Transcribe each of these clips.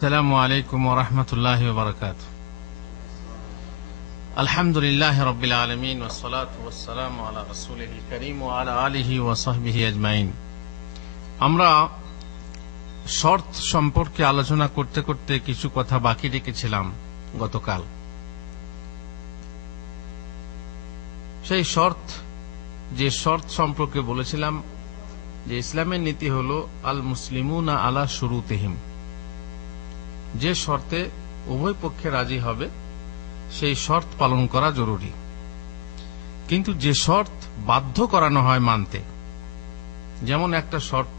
السلام عليكم ورحمة الله وبركاته. الحمد لله رب العالمين والصلاة والسلام على رسوله الكريم وعلى آله وصحبه أجمعين. আমরা শর্ত সম্পর্কে আলোচনা করতে করতে কিছু কথা বাকি রেখেছিলাম গতকাল। সেই যে শর্ত সম্পর্কে বলেছিলাম যে ইসলামের নীতি হলো আল মুসলিমুনা আলা শুরুতিহিম, যে শর্তে উভয় পক্ষে রাজি হবে সেই শর্ত পালন করা জরুরি। কিন্তু যে শর্ত বাধ্য করানো হয় মানতে, যেমন একটা শর্ত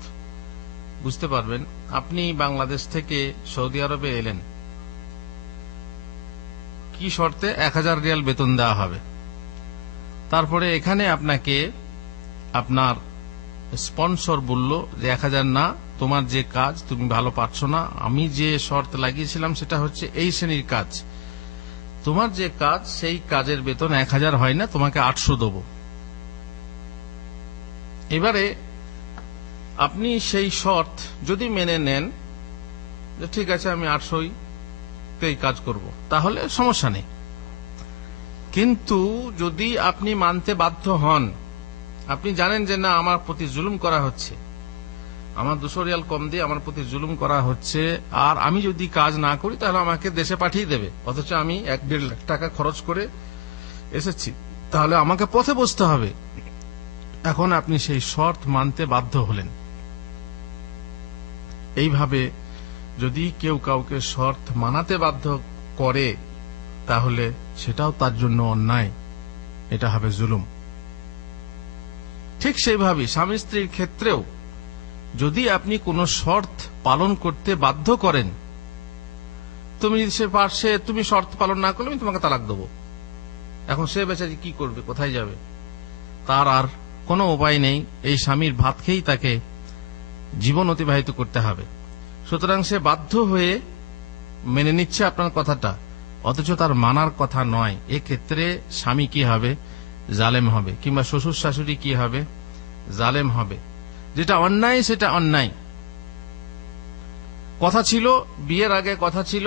বুঝতে পারবেন, আপনি বাংলাদেশ থেকে সৌদি আরবে এলেন, কি শর্তে 1000 রিয়াল বেতন দেওয়া হবে। তারপরে এখানে আপনাকে আপনার স্পন্সর বলল যে 1000 না, তোমার যে কাজ তুমি ভালো পারছো না, আমি যে শর্ত লাগিয়েছিলাম সেটা হচ্ছে এই শ্রেণীর কাজ, তোমার যে কাজ সেই কাজের বেতন 1000 হয় না, তোমাকে 800 দেব। এবারে আপনি সেই শর্ত যদি মেনে নেন যে ঠিক আছে আমি 800-তেই কাজ করব, তাহলে সমস্যা নেই। কিন্তু যদি আপনি মানতে বাধ্য হন, আপনি জানেন যে না আমার প্রতি জুলুম করা হচ্ছে, আমার 200 রিয়াল কম দিয়ে আমার প্রতি জুলুম করা হচ্ছে, আর আমি যদি কাজ না করি তাহলে আমাকে দেশে পাঠিয়ে দেবে, অথচ আমি 1-1.5 লাখ টাকা খরচ করে এসেছি, তাহলে আমাকে পথে বসতে হবে। এখন আপনি সেই শর্ত মানতে বাধ্য হলেন। এইভাবে যদি কেউ কাউকে শর্ত মানাতে বাধ্য করে তাহলে সেটাও তার জন্য অন্যায়, এটা হবে জুলুম। ঠিক সেইভাবে স্বামী স্ত্রীর ক্ষেত্রেও যদি আপনি কোনো শর্ত পালন করতে বাধ্য করেন, তুমি শর্ত পালন না করলে আমি তোমাকে তালাক দেবো, এখন সে বেচারি কি করবে, কোথায় যাবে? তার আর কোনো উপায় নেই, এই স্বামীর ভাত খেয়েই তাকে জীবন অতিবাহিত করতে হবে। সুতরাং সে বাধ্য হয়ে মেনে নিচ্ছে আপনার কথাটা, অথচ তার মানার কথা নয়। এক্ষেত্রে স্বামী কি হবে? জালেম হবে। কিংবা শ্বশুর শাশুড়ি কি হবে? জালেম হবে। যেটা অন্যায় সেটা অন্যায়। কথা ছিল, বিয়ের আগে কথা ছিল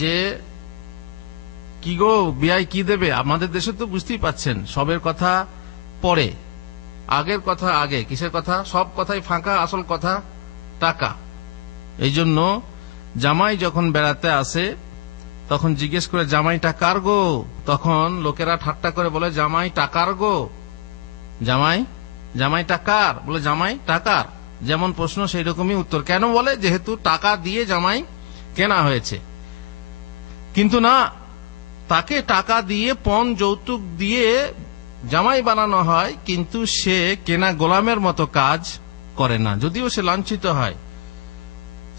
যে কি গো বিয়ায় কি দেবে। আমাদের দেশে তো বুঝতেই পাচ্ছেন, সবের কথা পরে, আগের কথা আগে। কিসের কথা? সব কথাই ফাঁকা, আসল কথা টাকা। এই জন্য জামাই যখন বেড়াতে আসে তখন জিজ্ঞেস করে জামাই টাকার গো, তখন লোকেরা ঠাট্টা করে বলে জামাই টাকার গো, জামাই টাকার, বলে জামাই টাকার। যেমন প্রশ্ন সেই রকমই উত্তর। কেন বলে? যেহেতু টাকা দিয়ে জামাই কেনা হয়েছে। কিন্তু না, তাকে টাকা দিয়ে পণ যৌতুক দিয়ে জামাই বানানো হয়, কিন্তু সে কেনা গোলামের মতো কাজ করে না। যদিও সে লাঞ্ছিত হয়,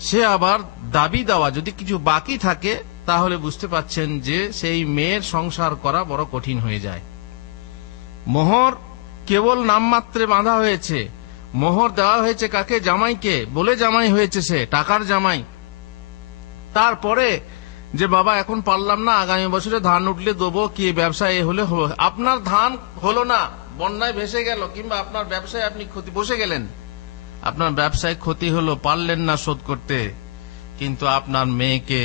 সে আবার দাবি দেওয়া যদি কিছু বাকি থাকে তাহলে বুঝতে পাচ্ছেন যে সেই মেয়ের সংসার করা বড় কঠিন হয়ে যায়। মোহর কেবল নামমাত্রে বাঁধা হয়েছে। মোহর দেওয়া হয়েছে কাকে? জামাইকে। বলে জামাই হয়েছে, সে টাকার জামাই। তারপরে যে বাবা এখন পারলাম না, আগামী বছরে ধান উঠলে দেবো, কি ব্যবসায় হলে হলো। আপনার ধান হলো না, বন্যায় ভেসে গেল, কিংবা আপনার ব্যবসায় আপনি ক্ষতি বসে গেলেন, আপনার ব্যবসায় ক্ষতি হলো, পারলেন না শোধ করতে, কিন্তু আপনার মেয়েকে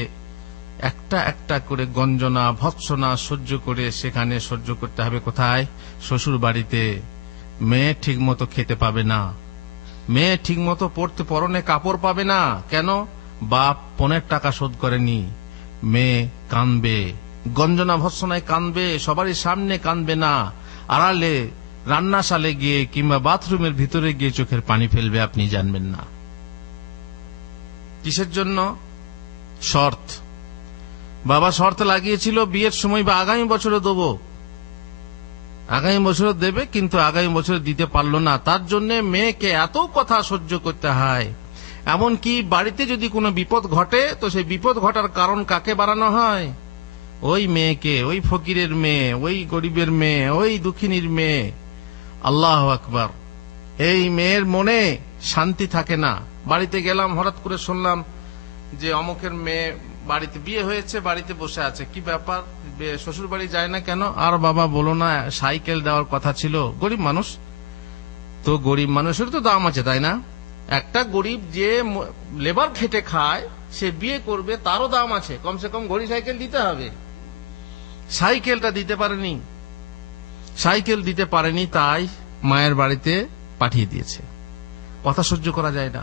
একটা একটা করে গঞ্জনা ভৎসনা সহ্য করে সেখানে সহ্য করতে হবে। কোথায়? শ্বশুর বাড়িতে। মেয়ে ঠিক মতো খেতে পাবে না, মেয়ে ঠিক মতো পড়তে পরনে কাপড় পাবে না। কেন? বাপ পণের টাকা শোধ করেনি। মেয়ে কাঁদবে, গঞ্জনা ভৎসনায় কাঁদবে, সবারই সামনে কাঁদবে না, আড়ালে রান্নাশালে গিয়ে কিংবা বাথরুমের ভিতরে গিয়ে চোখের পানি ফেলবে, আপনি জানবেন না। কিসের জন্য? শর্ত। বাবা শর্ত লাগিয়েছিল বিয়ের সময় বা আগামী বছরে দেবো, আগামী বছরে দেবে, কিন্তু আগামী বছরে দিতে পারলো না। তার জন্য মেয়েকে এত কথা সহ্য করতে হয়। এমনকি বাড়িতে যদি কোনো বিপদ ঘটে তো সেই বিপদ ঘটার কারণ কাকে বানানো হয়? ওই মেয়েকে, ওই ফকিরের মেয়ে, ওই গরিবের মেয়ে, ওই দুঃখিনীর মেয়ে। আল্লাহু আকবার। এই মেয়ের মনে শান্তি থাকে না। বাড়িতে গেলাম, হঠাৎ করে শুনলাম যে অমুকের মেয়ে বাড়িতে বিয়ে হয়েছে, বাড়িতে বসে আছে। কি ব্যাপার, শ্বশুর বাড়ি যায় না কেন? আর বাবা বলো না, সাইকেল দেওয়ার কথা ছিল। গরিব মানুষ তো, গরিব মানুষের তো দাম আছে, তাই না? একটা গরিব যে লেবার খেটে খায় সে বিয়ে করবে তারও দাম আছে, কমসে কম ঘড়ি সাইকেল দিতে হবে। সাইকেলটা দিতে পারেনি, সাইকেল দিতে পারেনি, তাই মায়ের বাড়িতে পাঠিয়ে দিয়েছে। কথা সহ্য করা যায় না।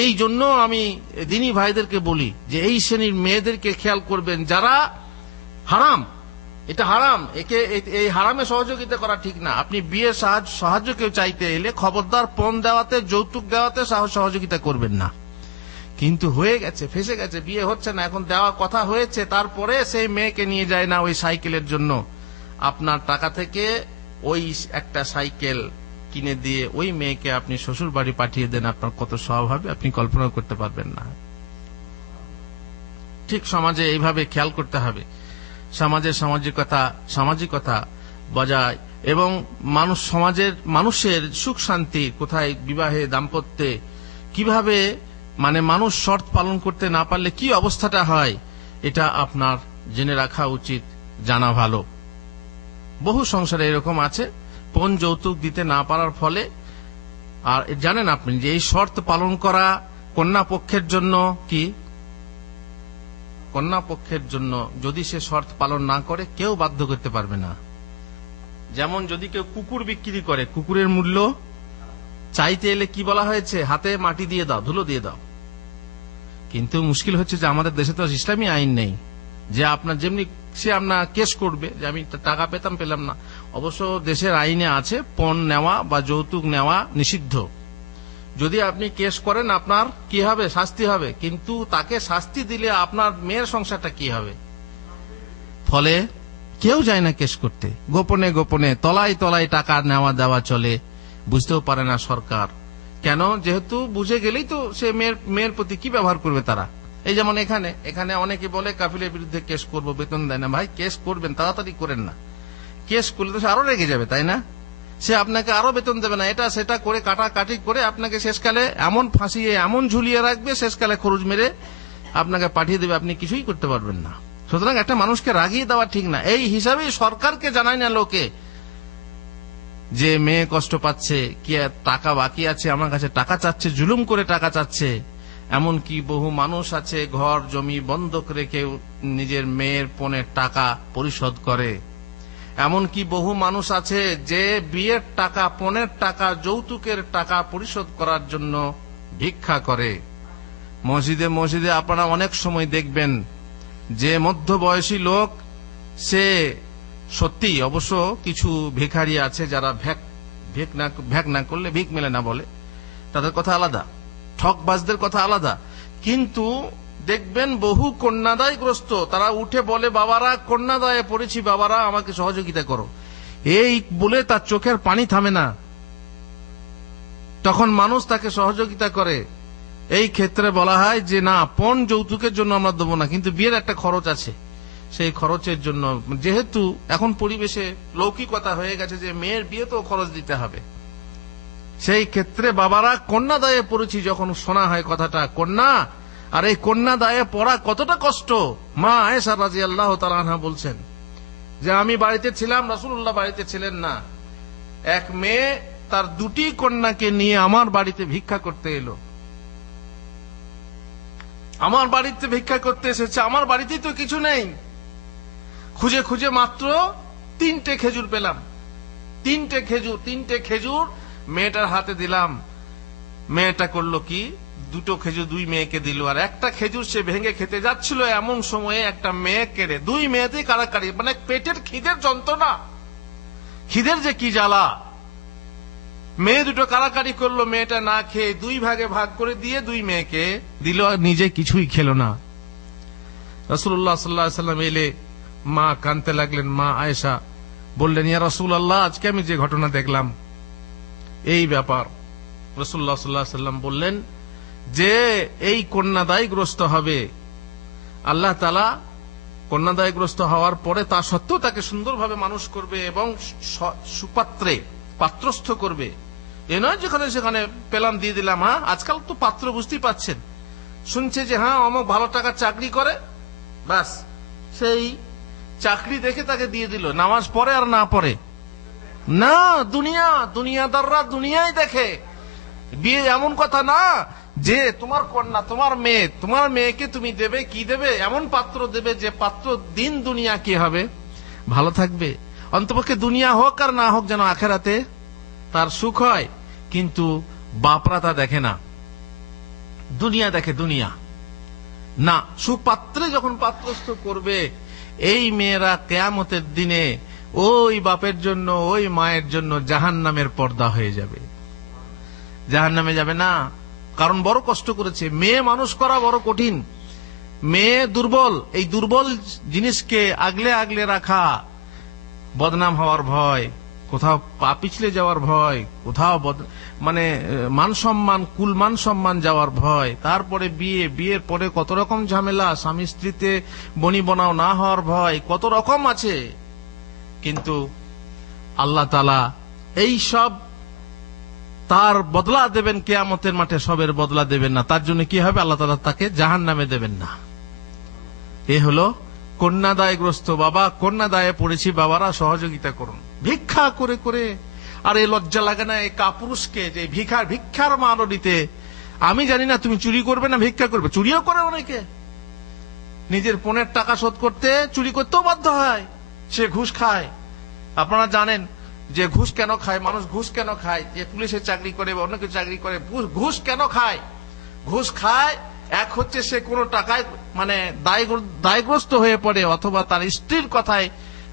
এই জন্য আমি দিনী ভাইদেরকে বলি যে এই শ্রেণীর মেয়েদেরকে খেয়াল করবেন, যারা হারাম, এটা হারাম, একে এই হারামে সহযোগিতা করা ঠিক না। আপনি বিয়ে সাহায্য কেউ চাইতে এলে খবরদার পণ দেওয়াতে, যৌতুক দেওয়াতে সহযোগিতা করবেন না। কিন্তু হয়ে গেছে, ফেসে গেছে, বিয়ে হচ্ছে না, এখন দেওয়া কথা হয়েছে, তারপরে সেই মেয়েকে নিয়ে যায় না ওই সাইকেলের জন্য। আপনার টাকা থেকে ওই একটা সাইকেল কিনে দিয়ে ওই মেয়েকে আপনি শ্বশুর বাড়ি পাঠিয়ে দেন, আপনার কত সওয়াব হবে আপনি কল্পনা করতে পারবেন না। ঠিক সমাজে এইভাবে খেয়াল করতে হবে, সমাজের সামাজিকতা বজায়, এবং মানুষের সুখ শান্তি কোথায়, বিবাহে, দাম্পত্যে কিভাবে মানুষ শর্ত পালন করতে না পারলে কি অবস্থাটা হয়, এটা আপনার জেনে রাখা উচিত, জানা ভালো। বহু সংসারে এরকম আছে পণ যৌতুক দিতে না পারার ফলে। আর জানেন আপনি যে এই শর্ত পালন করা কন্যা পক্ষের জন্য কি, কন্যা পক্ষের জন্য যদি সে শর্ত পালন না করে কেউ বাধ্য করতে পারবে না। যেমন যদি কেউ কুকুর বিক্রি করে, কুকুরের মূল্য চাইতে এলে কি বলা হয়েছে, হাতে মাটি দিয়ে দাও, ধুলো দিয়ে দাও। কিন্তু মুশকিল হচ্ছে যে আমাদের দেশে তো ইসলামী আইন নেই যে আপনার যেমনি সে আপনার কেস করবে যে আমি টাকা পেলাম না। অবশ্য দেশের আইনে আছে পণ নেওয়া বা যৌতুক নেওয়া নিষিদ্ধ। যদি আপনি কেস করেন আপনার কি হবে, শাস্তি হবে। কিন্তু তাকে শাস্তি দিলে আপনার মেয়ের সংসারটা কি হবে? ফলে কেউ যায় না কেস করতে, গোপনে গোপনে তলায় তলায় টাকা নেওয়া দেওয়া চলে, বুঝতেও পারে না সরকার। কেন? যেহেতু বুঝে গেলেই তো সে মেয়ের প্রতি কি ব্যবহার করবে তারা। এই যেমন এখানে অনেকে বলে কাফিলের বিরুদ্ধে কেস করব, বেতন দেয় না। ভাই কেস করবেন, তাড়াতাড়ি করেন না। কেস করলে তো সে আরো রেগে যাবে, তাই না? সে আপনাকে আরো বেতন দেবে না, এটা সেটা করে কাটাকাটি করে আপনাকে শেষকালে এমন ফাঁসিয়ে এমন ঝুলিয়ে রাখবে, শেষকালে খরচ মেরে আপনাকে পাঠিয়ে দেবে, আপনি কিছুই করতে পারবেন না। সুতরাং একটা মানুষকে রাগিয়ে দেওয়া ঠিক না। এই হিসাবেই সরকারকে জানায় না লোকে যে মেয়ে কষ্ট পাচ্ছে, কি টাকা বাকি আছে আমার কাছে, টাকা চাচ্ছে, জুলুম করে টাকা চাচ্ছে। এমনকি বহু মানুষ আছে ঘর জমি বন্ধক রেখে নিজের মেয়ের পণের টাকা পরিশোধ করে। এমনকি বহু মানুষ আছে যে বিয়ের টাকা, পণের টাকা, যৌতুকের টাকা পরিশোধ করার জন্য ভিক্ষা করে। মসজিদে আপনারা অনেক সময় দেখবেন যে মধ্যবয়সী লোক, সে সত্যি, অবশ্য কিছু ভিখারি আছে যারা ভ্যাক না করলে ভিক মেলে না বলে, তাদের কথা আলাদা, ঠকবাজদের কথা আলাদা। কিন্তু দেখবেন বহু কন্যাদায়গ্রস্ত, তারা উঠে বলে বাবারা কন্যাদায়ে পড়েছি, বাবারা আমাকে সহযোগিতা করো, এই বলে তার চোখের পানি থামে না। তখন মানুষ তাকে সহযোগিতা করে। এই ক্ষেত্রে বলা হয় যে না, পণ যৌতুকের জন্য আমরা দেবো না, কিন্তু বিয়ের একটা খরচ আছে, সেই খরচের জন্য, যেহেতু এখন পরিবেশে লৌকিকতা হয়ে গেছে যে মেয়ের বিয়েতেও খরচ দিতে হবে, সেই ক্ষেত্রে বাবারা কন্যাদায়ে পড়েছি যখন শোনা হয় কথাটা, কন্যা, আর এই কন্যাদায়ে পড়া কতটা কষ্ট। মা আয়েশা রাদিয়াল্লাহু তাআলা আনহা বলছেন যে আমি বাড়িতে ছিলাম, রাসূলুল্লাহ বাড়িতে ছিলেন না, এক মেয়ে তার দুটি কন্যাকে নিয়ে আমার বাড়িতে ভিক্ষা করতে এলো। আমার বাড়িতে ভিক্ষা করতে এসেছে, আমার বাড়িতেই তো কিছু নেই। খুঁজে খুঁজে মাত্র 3টে খেজুর পেলাম, 3টে খেজুর মেয়েটার হাতে দিলাম। মেয়েটা করলো কি, 2টো খেজুর 2 মেয়েকে দিল, আর একটা খেজুর সে ভেঙে খেতে যাচ্ছিল, এমন সময়ে একটা মেয়ে কেড়ে, 2 মেয়েতেই কাড়াকাড়ি, পেটের খিদের যন্ত্রণা, খিদের যে কি জ্বালা। মেয়ে দুটো কাড়াকাড়ি করলো, মেয়েটা না খেয়ে 2 ভাগে ভাগ করে দিয়ে 2 মেয়েকে দিল, আর নিজে কিছুই খেলো না। রাসূলুল্লাহ সাল্লাল্লাহু আলাইহি ওয়াসাল্লাম এলে মা কাঁদতে লাগলেন। মা আয়েশা বললেন, ইয়া রাসূলুল্লাহ, আজকে আমি যে ঘটনা দেখলাম এই ব্যাপার। রাসূলুল্লাহ সাল্লাল্লাহু আলাইহি ওয়াসাল্লাম বললেন যে এই কন্যাদায়গ্রস্ত হবে, আল্লাহ তাআলা কন্যাদায়গ্রস্ত হওয়ার পরে তা সত্ত্বেও তাকে সুন্দরভাবে মানুষ করবে এবং সুপাত্রে পাত্রস্থ করবে। এ নয় যেখানে সেখানে পেলাম দিয়ে দিলাম। হ্যাঁ, আজকাল তো পাত্র বুঝতেই পাচ্ছেন, শুনছে যে হ্যাঁ অমুক ভালো টাকার চাকরি করে, ব্যাস সেই চাকরি দেখে তাকে দিয়ে দিল, নামাজ পড়ে আর না পড়ে না। দুনিয়াদাররা দুনিয়াই দেখে। বিয়ে এমন কথা না যে তোমার কন্যা, তোমার মেয়ে, তোমার মেয়েকে তুমি দেবে, কি দেবে? এমন পাত্র দেবে যে পাত্র দিন দুনিয়া কি হবে, ভালো থাকবে। অন্তপক্ষে দুনিয়া হোক আর না হোক, যেন আখেরাতে তার সুখ হয়। কিন্তু বাপরা তা দেখে না, দুনিয়া দেখে, দুনিয়া না। সুপাত্রে যখন পাত্রস্থ করবে, এই মেয়েরা কিয়ামতের দিনে ওই বাপের জন্য, ওই মায়ের জন্য জাহান্নামের পর্দা হয়ে যাবে, জাহান্নামে যাবে না। কারণ বড় কষ্ট করেছে। মেয়ে মানুষ করা বড় কঠিন। মেয়ে দুর্বল, এই দুর্বল জিনিসকে আগলে আগলে রাখা, বদনাম হওয়ার ভয়, কোথাও পা পিছলে যাওয়ার ভয়, কোথাও মানে মান সম্মান, কুল মান সম্মান যাওয়ার ভয়, তারপরে বিয়ের পরে কত রকম ঝামেলা, স্বামী স্ত্রীতে বনি বনাও না হওয়ার ভয়, কত রকম আছে। কিন্তু আল্লাহ তাআলা এই সব তার বদলা দেবেন কিয়ামতের মাঠে, সবের বদলা দেবেন না। তার জন্য কি হবে? আল্লাহ তাআলা তাকে জাহান্নামে দেবেন না। এ হলো কন্যাদায়গ্রস্ত বাবা। কন্যাদায়ে পড়েছি, বাবারা সহযোগিতা করুন, ভিক্ষা করে করে। আর এই লজ্জা লাগে না এই কাপুরুষকে যে ভিক্ষার মানও দিতে? আমি জানি না তুমি চুরি করবে না ভিক্ষা করবে। চুরিও করে অনেকে, নিজের পণের টাকা শোধ করতে চুরি করতেও বাধ্য হয়, সে ঘুষ খায়। আপনারা জানেন যে ঘুষ কেন খায় মানুষ? ঘুষ কেন খায়? যে পুলিশের চাকরি করে বা অন্য কিছু চাকরি করে, ঘুষ কেন খায়? ঘুষ খায়, এক হচ্ছে সে কোনো টাকায় মানে দায়গ্রস্ত হয়ে পড়ে, অথবা তার স্ত্রীর কথায়,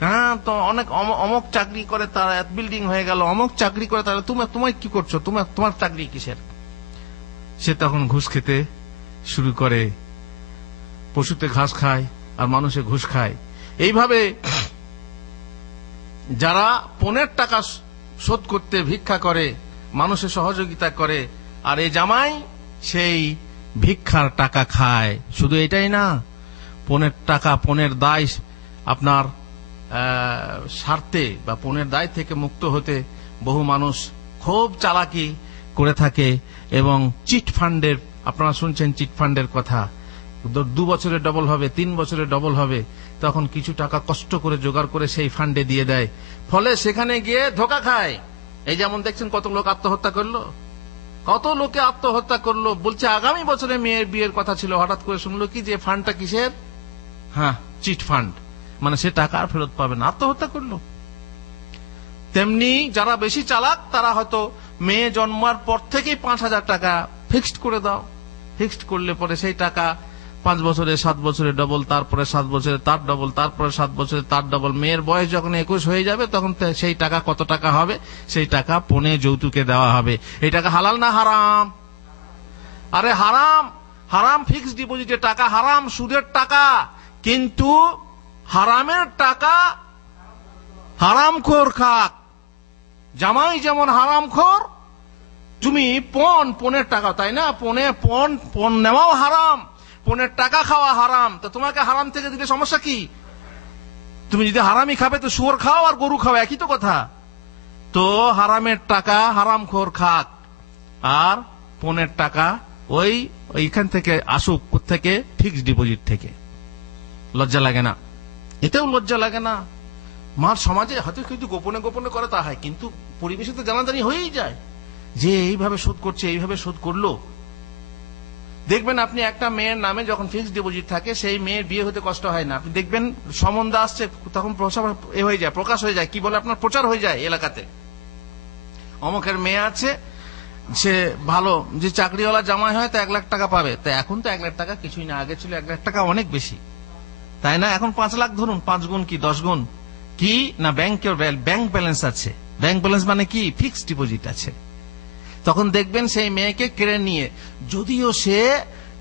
হ্যাঁ তো অনেক অমক চাকরি করে, তার বিল্ডিং হয়ে গেল, অমক চাকরি করে, তাহলে তোমায় কি করছো, তোমার চাকরি কিসের? সে তখন ঘুষ খেতে শুরু করে। পশুতে ঘাস খায় আর মানুষে ঘুষ খায়। এইভাবে যারা পণের টাকা শোধ করতে ভিক্ষা করে, মানুষের সহযোগিতা করে, আর এই জামাই সেই ভিক্ষার টাকা খায়। শুধু এটাই না, পণের টাকা, পণের দায় আপনার স্বার্থে বা পণের দায় থেকে মুক্ত হতে বহু মানুষ খুব চালাকি করে থাকে। এবং চিট ফান্ডের, আপনারা শুনছেন চিট ফান্ডের কথা, 2 বছরে ডবল হবে, 3 বছরে ডবল হবে, তখন কিছু টাকা কষ্ট করে জোগাড় করে সেই ফান্ডে দিয়ে দেয়। ফলে সেখানে গিয়ে ধোকা খায়। এই যেমন দেখছেন কত লোক আত্মহত্যা করলো, কত লোকে আত্মহত্যা করলো। বলছে আগামী বছরে মেয়ের বিয়ের কথা ছিল, হঠাৎ করে শুনলো কি যে ফান্ডটা কিসের? হ্যাঁ, চিট ফান্ড, মানে সে টাকা আর ফেরত পাবে না, আত্মহত্যা করলো। তেমনি যারা বেশি চালাক, তারা হয়তো মেয়ে জন্মার পর থেকেই 5,000 টাকা ফিক্সড করে দাও। ফিক্সড করলে পরে সেই টাকা 5 বছরে 7 বছরে ডবল, তারপরে 7 বছরে তার ডবল, তারপরে 7 বছরে তার ডবল। মেয়ের বয়স যখন 21 হয়ে যাবে, তখন সেই টাকা কত টাকা হবে, সেই টাকা পণে যৌতুকে দেওয়া হবে। এই টাকা হালাল না হারাম? আরে হারাম, হারাম। ফিক্সড ডিপোজিটের টাকা হারাম, সুদের টাকা। কিন্তু হারামের টাকা হারামখোর খাক। জামাই যেমন হারামখোর, তুমি পণের টাকা, তাই না? পণ নেওয়াও হারাম, পণের টাকা খাওয়া হারাম। তো তোমাকে হারাম থেকে দিলে সমস্যা কি? তুমি যদি হারামি খাবে তো শুয়োর খাও আর গরু খাও, একই তো কথা। তো হারামের টাকা হারামখোর খাক, আর পণের টাকা ওইখান থেকে আসুক, থেকে ফিক্সড ডিপোজিট থেকে। লজ্জা লাগে না? এতেও লজ্জা লাগে না? মার সমাজে হয়তো কিন্তু গোপনে গোপনে করে তা হয়, কিন্তু পরিবেশে তো জানাজানি হয়েই যায় যে এইভাবে শোধ করছে, এইভাবে শোধ করলো। দেখবেন আপনি একটা মেয়ের নামে যখন ফিক্সড ডিপোজিট থাকে, সেই মেয়ের বিয়ে হতে কষ্ট হয় না। আপনি দেখবেন সম্বন্ধ আসছে, তখন হয়ে যায়, প্রকাশ হয়ে যায়, কি বলে আপনার প্রচার হয়ে যায় এলাকাতে, অমুকের মেয়ে আছে, সে ভালো, যে চাকরিওয়ালা জামাই হয় তো 1 লাখ টাকা পাবে। তো এখন তো 1 লাখ টাকা কিছুই না, আগে ছিল 1 লাখ টাকা অনেক বেশি, তাই না? এখন 5 লাখ ধরুন, 5 গুণ কি 10 গুণ কি না, ব্যাংক ব্যালেন্স আছে। ব্যাংক ব্যালেন্স মানে কি? ফিক্সড ডিপোজিট আছে। তখন দেখবেন সেই মেয়েকে কেড়ে নিয়ে, যদিও সে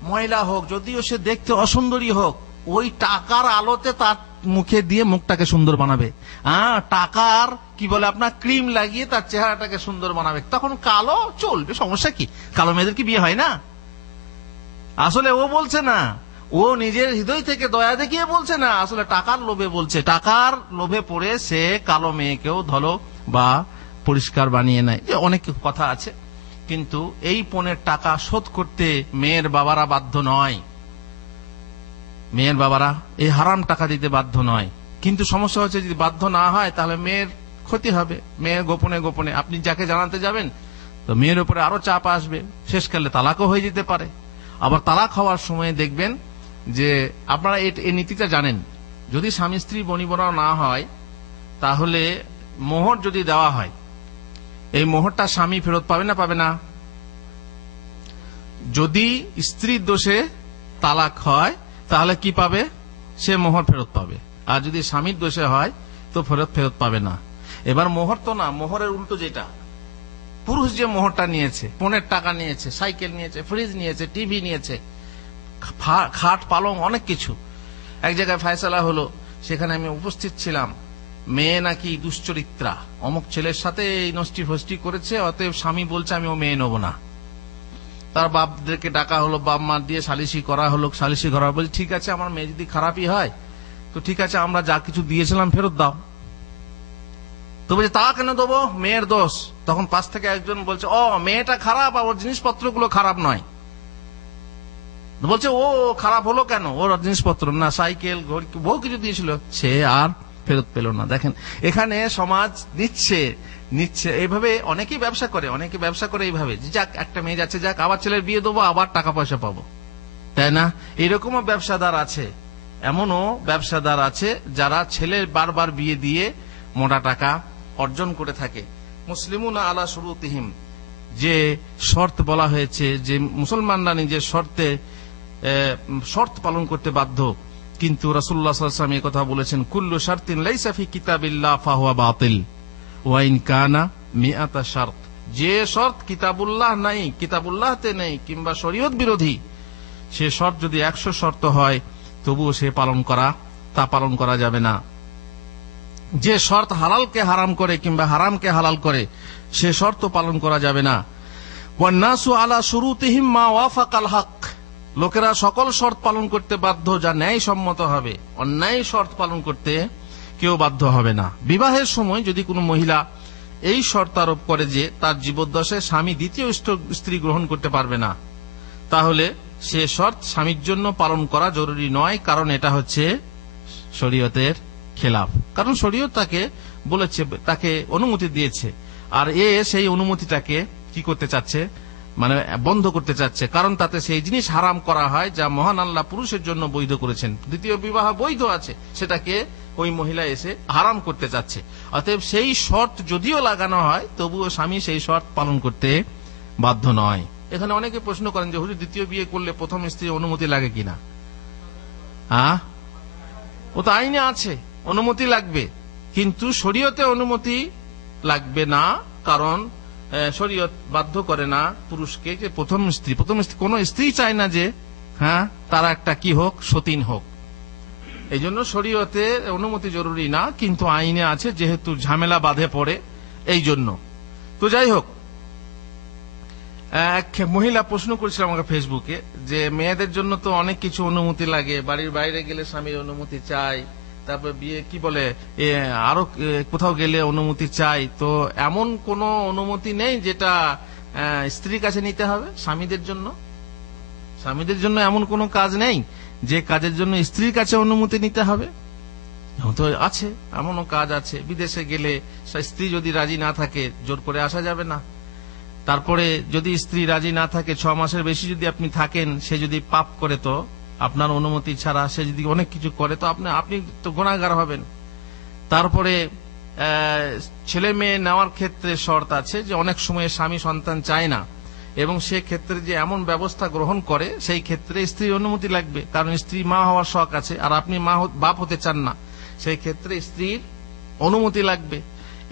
মহিলা হোক, যদিও সে দেখতে অসুন্দরী হোক, ওই টাকার আলোতে তার মুখে দিয়ে মুখটাকে সুন্দর বানাবে। টাকার কি বলে আপনার ক্রিম লাগিয়ে তার চেহারাটাকে সুন্দর বানাবে। তখন কালো চলবে, সমস্যা কি? কালো মেয়েদের কি বিয়ে হয় না? আসলে ও বলছে না, ও নিজের হৃদয় থেকে দয়া দেখিয়ে বলছে না, আসলে টাকার লোভে বলছে। টাকার লোভে পড়ে সে কালো মেয়েকেও ধলো বা পরিষ্কার বানিয়ে নেয়, যে অনেক কথা আছে। কিন্তু এই পণের টাকা শোধ করতে মেয়ের বাবারা বাধ্য নয়, মেয়ের বাবারা এই হারাম টাকা দিতে বাধ্য নয়। কিন্তু সমস্যা হচ্ছে, যদি বাধ্য না হয় তাহলে মেয়ের ক্ষতি হবে। মেয়ের গোপনে গোপনে আপনি যাকে জানাতে যাবেন তো মেয়ের উপরে আরো চাপ আসবে, শেষকালে তালাকও হয়ে যেতে পারে। আবার তালাক হওয়ার সময় দেখবেন যে আপনারা এই নীতিটা জানেন, যদি স্বামী স্ত্রী বনিবনা না হয় তাহলে মোহর যদি দেওয়া হয়, এই মোহরটা স্বামী ফেরত পাবে না পাবে না? যদি স্ত্রীর দোষে তালাক হয় তাহলে কি পাবে? সে মোহর ফেরত পাবে। আর যদি স্বামীর দোষে হয় তো ফেরত পাবে না। এবার মোহর তো না, মোহরের উল্টো যেটা, পুরুষ যে মোহরটা নিয়েছে, পণের টাকা নিয়েছে, সাইকেল নিয়েছে, ফ্রিজ নিয়েছে, টিভি নিয়েছে, খাট পালং অনেক কিছু। এক জায়গায় ফয়সালা হলো, সেখানে আমি উপস্থিত ছিলাম, মেয়ে নাকি দুশ্চরিত্রা, অমুক ছেলের সাথে এই নষ্টি ফষ্টি করেছে, অতএব স্বামী বলছে আমি ও মেয়ে নেবো না। তার বাপদেরকে ডাকা হলো, বাপ মা দিয়ে সালিশি করা হলো, সালিশি করা বলছে ঠিক আছে আমার মেয়ে যদি খারাপই হয় তো ঠিক আছে, আমরা যা কিছু দিয়েছিলাম ফেরত দাও। তো বলছে তা কেন দেবো, মেয়ের দোষ। তখন পাশ থেকে একজন বলছে ও মেয়েটা খারাপ, আর ওর জিনিসপত্রগুলো খারাপ নয়। বলছে ও খারাপ হলো কেন, ওর জিনিসপত্র না, সাইকেল ঘড়ি বহু কিছু দিয়েছিল, সে আর ফেরত পেল না। দেখেন এখানে সমাজ নিচ্ছে এইভাবে। অনেকেই ব্যবসা করে এইভাবে, যাক একটা মেয়ে যাচ্ছে, যাক আবার ছেলের বিয়ে দেবো, আবার টাকা পয়সা পাবো, তাই না? এরকমও ব্যবসাদার আছে, এমনও ব্যবসাদার আছে যারা ছেলের বারবার বিয়ে দিয়ে মোটা টাকা অর্জন করে থাকে। মুসলিমুনা আলা শুরুতিহিম, যে শর্ত বলা হয়েছে যে মুসলমানরা নিজের শর্ত পালন করতে বাধ্য, কিন্তু রাসূলুল্লাহ সাল্লাল্লাহু আলাইহি ওয়াসাল্লাম এই কথা বলেছেন, কুল্লু শারতিন লাইসা ফি কিতাবিল্লাহ ফাহুয়া বাতিল ওয়া ইন কানা মিআতা শারত। যে শর্ত কিতাবুল্লাহ নাই, কিতাবুল্লাহতে নেই, কিংবা শরীয়ত বিরোধী, সে শর্ত যদি 100 শর্ত হয় তবুও সে তা পালন করা যাবে না। যে শর্ত হালালকে হারাম করে কিংবা হারামকে হালাল করে, সে শর্ত পালন করা যাবে না। ওয়ান্নাসু আলা শুরুতিহিম মা ওয়াফাকাল হক, লোকেরা সকল শর্ত পালন করতে বাধ্য যা ন্যায় সম্মত হবে, অন্যায় শর্ত পালন করতে কেউ বাধ্য হবে না। বিবাহের সময় যদি কোনো মহিলা এই শর্ত আরোপ করে যে তার জীবদ্দশায় স্বামী দ্বিতীয় স্ত্রী গ্রহণ করতে পারবে না, তাহলে সে শর্ত স্বামীর জন্য পালন করা জরুরি নয়, কারণ এটা হচ্ছে শরীয়তের খেলাফ। কারণ শরীয়ত তাকে বলেছে, তাকে অনুমতি দিয়েছে, আর সেই অনুমতিটাকে কি করতে চাচ্ছে, মানে বন্ধ করতে চাচ্ছে, কারণ তাতে সেই জিনিস হারাম করা হয় যা মহান আল্লাহ পুরুষের জন্য বৈধ করেছেন। দ্বিতীয় বিবাহ বৈধ আছে, সেটাকে ওই মহিলা এসে হারাম করতে চাচ্ছে। অতএব সেই শর্ত যদিও লাগানো হয় তবুও স্বামী সেই শর্ত পালন করতে বাধ্য নয়। এখানে অনেকে প্রশ্ন করেন যে হুজুর দ্বিতীয় বিয়ে করলে প্রথম স্ত্রীর অনুমতি লাগে কিনা। ও তো আইনে আছে অনুমতি লাগবে, কিন্তু শরীয়তে অনুমতি লাগবে না, কারণ শরীয়ত বাধ্য করে না পুরুষকে যে প্রথম স্ত্রী কোন স্ত্রী চায় না যে তারা একটা কি হোক, সতীন হোক। এই জন্য শরীয়তে অনুমতি জরুরি না, কিন্তু আইনে আছে, যেহেতু ঝামেলা বাঁধে পড়ে এই জন্য। তো যাই হোক, এক মহিলা প্রশ্ন করেছিল আমাকে ফেসবুকে যে মেয়েদের জন্য তো অনেক কিছু অনুমতি লাগে, বাড়ির বাইরে গেলে স্বামীর অনুমতি চাই, তারপর বিয়ে কি বলে আরো কোথাও গেলে অনুমতি চাই, তো এমন কোন অনুমতি নেই যেটা স্ত্রীর কাছে নিতে হবে স্বামীদের জন্য? স্বামীদের জন্য এমন কোন কাজ নেই যে কাজের জন্য স্ত্রীর কাছে অনুমতি নিতে হবে? তো আছে, এমনও কাজ আছে। বিদেশে গেলে স্ত্রী যদি রাজি না থাকে জোর করে আসা যাবে না। তারপরে যদি স্ত্রী রাজি না থাকে, 6 মাসের বেশি যদি আপনি থাকেন, সে যদি পাপ করে তো আপনার অনুমতি ছাড়া সে যদি অনেক কিছু করে তো আপনি তো গুনাহগার হবেন। তারপরে ছেলে মেয়ে নেওয়ার ক্ষেত্রে শর্ত আছে যে অনেক সময় স্বামী সন্তান চায় না, এবং সে ক্ষেত্রে যে এমন ব্যবস্থা গ্রহণ করে সেই ক্ষেত্রে স্ত্রীর অনুমতি লাগবে, কারণ স্ত্রী মা হওয়ার শখ আছে আর আপনি বাপ হতে চান না, সেই ক্ষেত্রে স্ত্রীর অনুমতি লাগবে।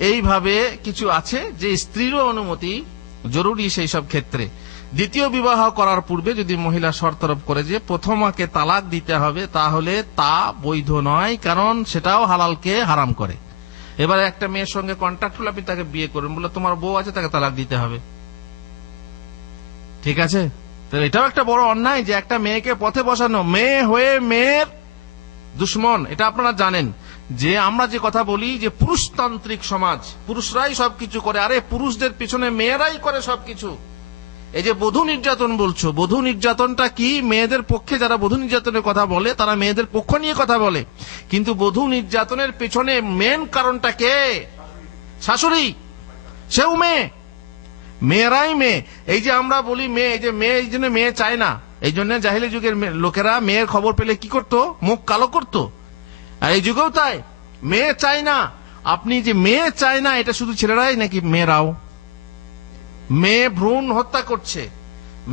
এইভাবে কিছু আছে যে স্ত্রীরও অনুমতি জরুরি সেই সব ক্ষেত্রে। দ্বিতীয় বিবাহ করার পূর্বে যদি মহিলা শর্ত আরোপ করে যে প্রথমাকে তালাক দিতে হবে, তাহলে তা বৈধ নয়, কারণ সেটাও হালালকে হারাম করে। এবারে একটা মেয়ের সঙ্গে কন্ট্যাক্ট হলো, আপনি তাকে বিয়ে করবেন, বলে তোমার বউ আছে তাকে তালাক দিতে হবে, ঠিক আছে? তো এটাও একটা বড় অন্যায় যে একটা মেয়েকে পথে বসানো, মেয়ে হয়ে মেয়ের দুশ্মন। এটা আপনারা জানেন যে আমরা যে কথা বলি যে পুরুষতান্ত্রিক সমাজ, পুরুষরাই সবকিছু করে, আরে পুরুষদের পিছনে মেয়েরাই করে সবকিছু। এই যে বধূ নির্যাতন বলছো, বধূ নির্যাতনটা কি? মেয়েদের পক্ষে যারা বধূ নির্যাতনের কথা বলে তারা মেয়েদের পক্ষ নিয়ে কথা বলে, কিন্তু বধূ নির্যাতনের পেছনে মেন কারণটা কে? শাশুড়ি, সেও মেয়ে। মেয়েরাই মেয়ে। এই যে আমরা বলি মেয়ে, এই যে মেয়ে, এই জন্য মেয়ে চায় না, এই জন্য জাহিলি যুগের লোকেরা মেয়ের খবর পেলে কি করতো, মুখ কালো করতো। আর এই যুগেও তাই, মেয়ে চায় না। আপনি যে মেয়ে চায় না, এটা শুধু ছেলেরাই নাকি মেয়েরাও? মেয়ে ভ্রূণ হত্যা করছে,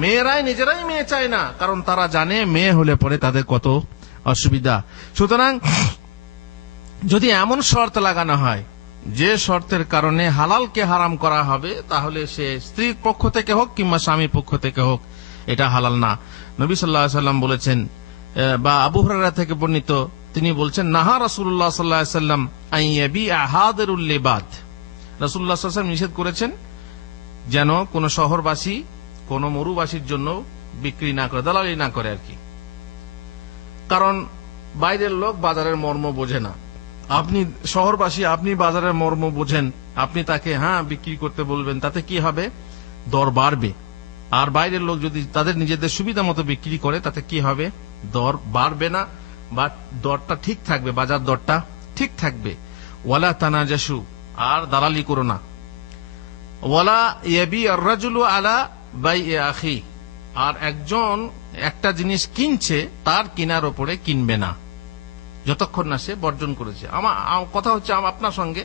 মেয়েরাই নিজেরাই মেয়ে চায় না, কারণ তারা জানে মেয়ে হলে পরে তাদের কত অসুবিধা। সুতরাং যদি এমন শর্ত লাগানো হয় যে শর্তের কারণে হালালকে হারাম করা হবে, তাহলে সে স্ত্রীর পক্ষ থেকে হোক কিংবা স্বামীর পক্ষ থেকে হোক, এটা হালাল না। নবী সাল্লাল্লাহু আলাইহি ওয়াসাল্লাম বলেছেন, বা আবু হুরায়রা থেকে বর্ণিত, তিনি বলছেন, নাহা রাসূলুল্লাহ সাল্লাল্লাহু আলাইহি ওয়াসাল্লাম আন ইয়াবিআ হাদিরুল লিবাদ। রাসূলুল্লাহ সাল্লাল্লাহু আলাইহি ওয়াসাল্লাম নিষেধ করেছেন যেন কোন শহরবাসী কোন মরুবাসীর জন্য বিক্রি না করে, দালালি না করে আর কি। কারণ বাইরের লোক বাজারের মর্ম বোঝে না। আপনি শহরবাসী, আপনি বাজারের মর্ম বোঝেন, আপনি তাকে বিক্রি করতে বলবেন, তাতে কি হবে, দর বাড়বে। আর বাইরের লোক যদি তাদের নিজেদের সুবিধা মতো বিক্রি করে, তাতে কি হবে, দর বাড়বে না, বা দরটা ঠিক থাকবে, বাজার দরটা ঠিক থাকবে। ওয়ালা তানাজাসু, আর দালালি করো না। ওয়ালা ইয়াবি আর-রাজুলু আলা বাইই আখি, আর একজন একটা জিনিস কিনছে তার কেনার উপরে কিনবে না যতক্ষণ না সে বর্জন করেছে। আমার কথা হচ্ছে আপনার সঙ্গে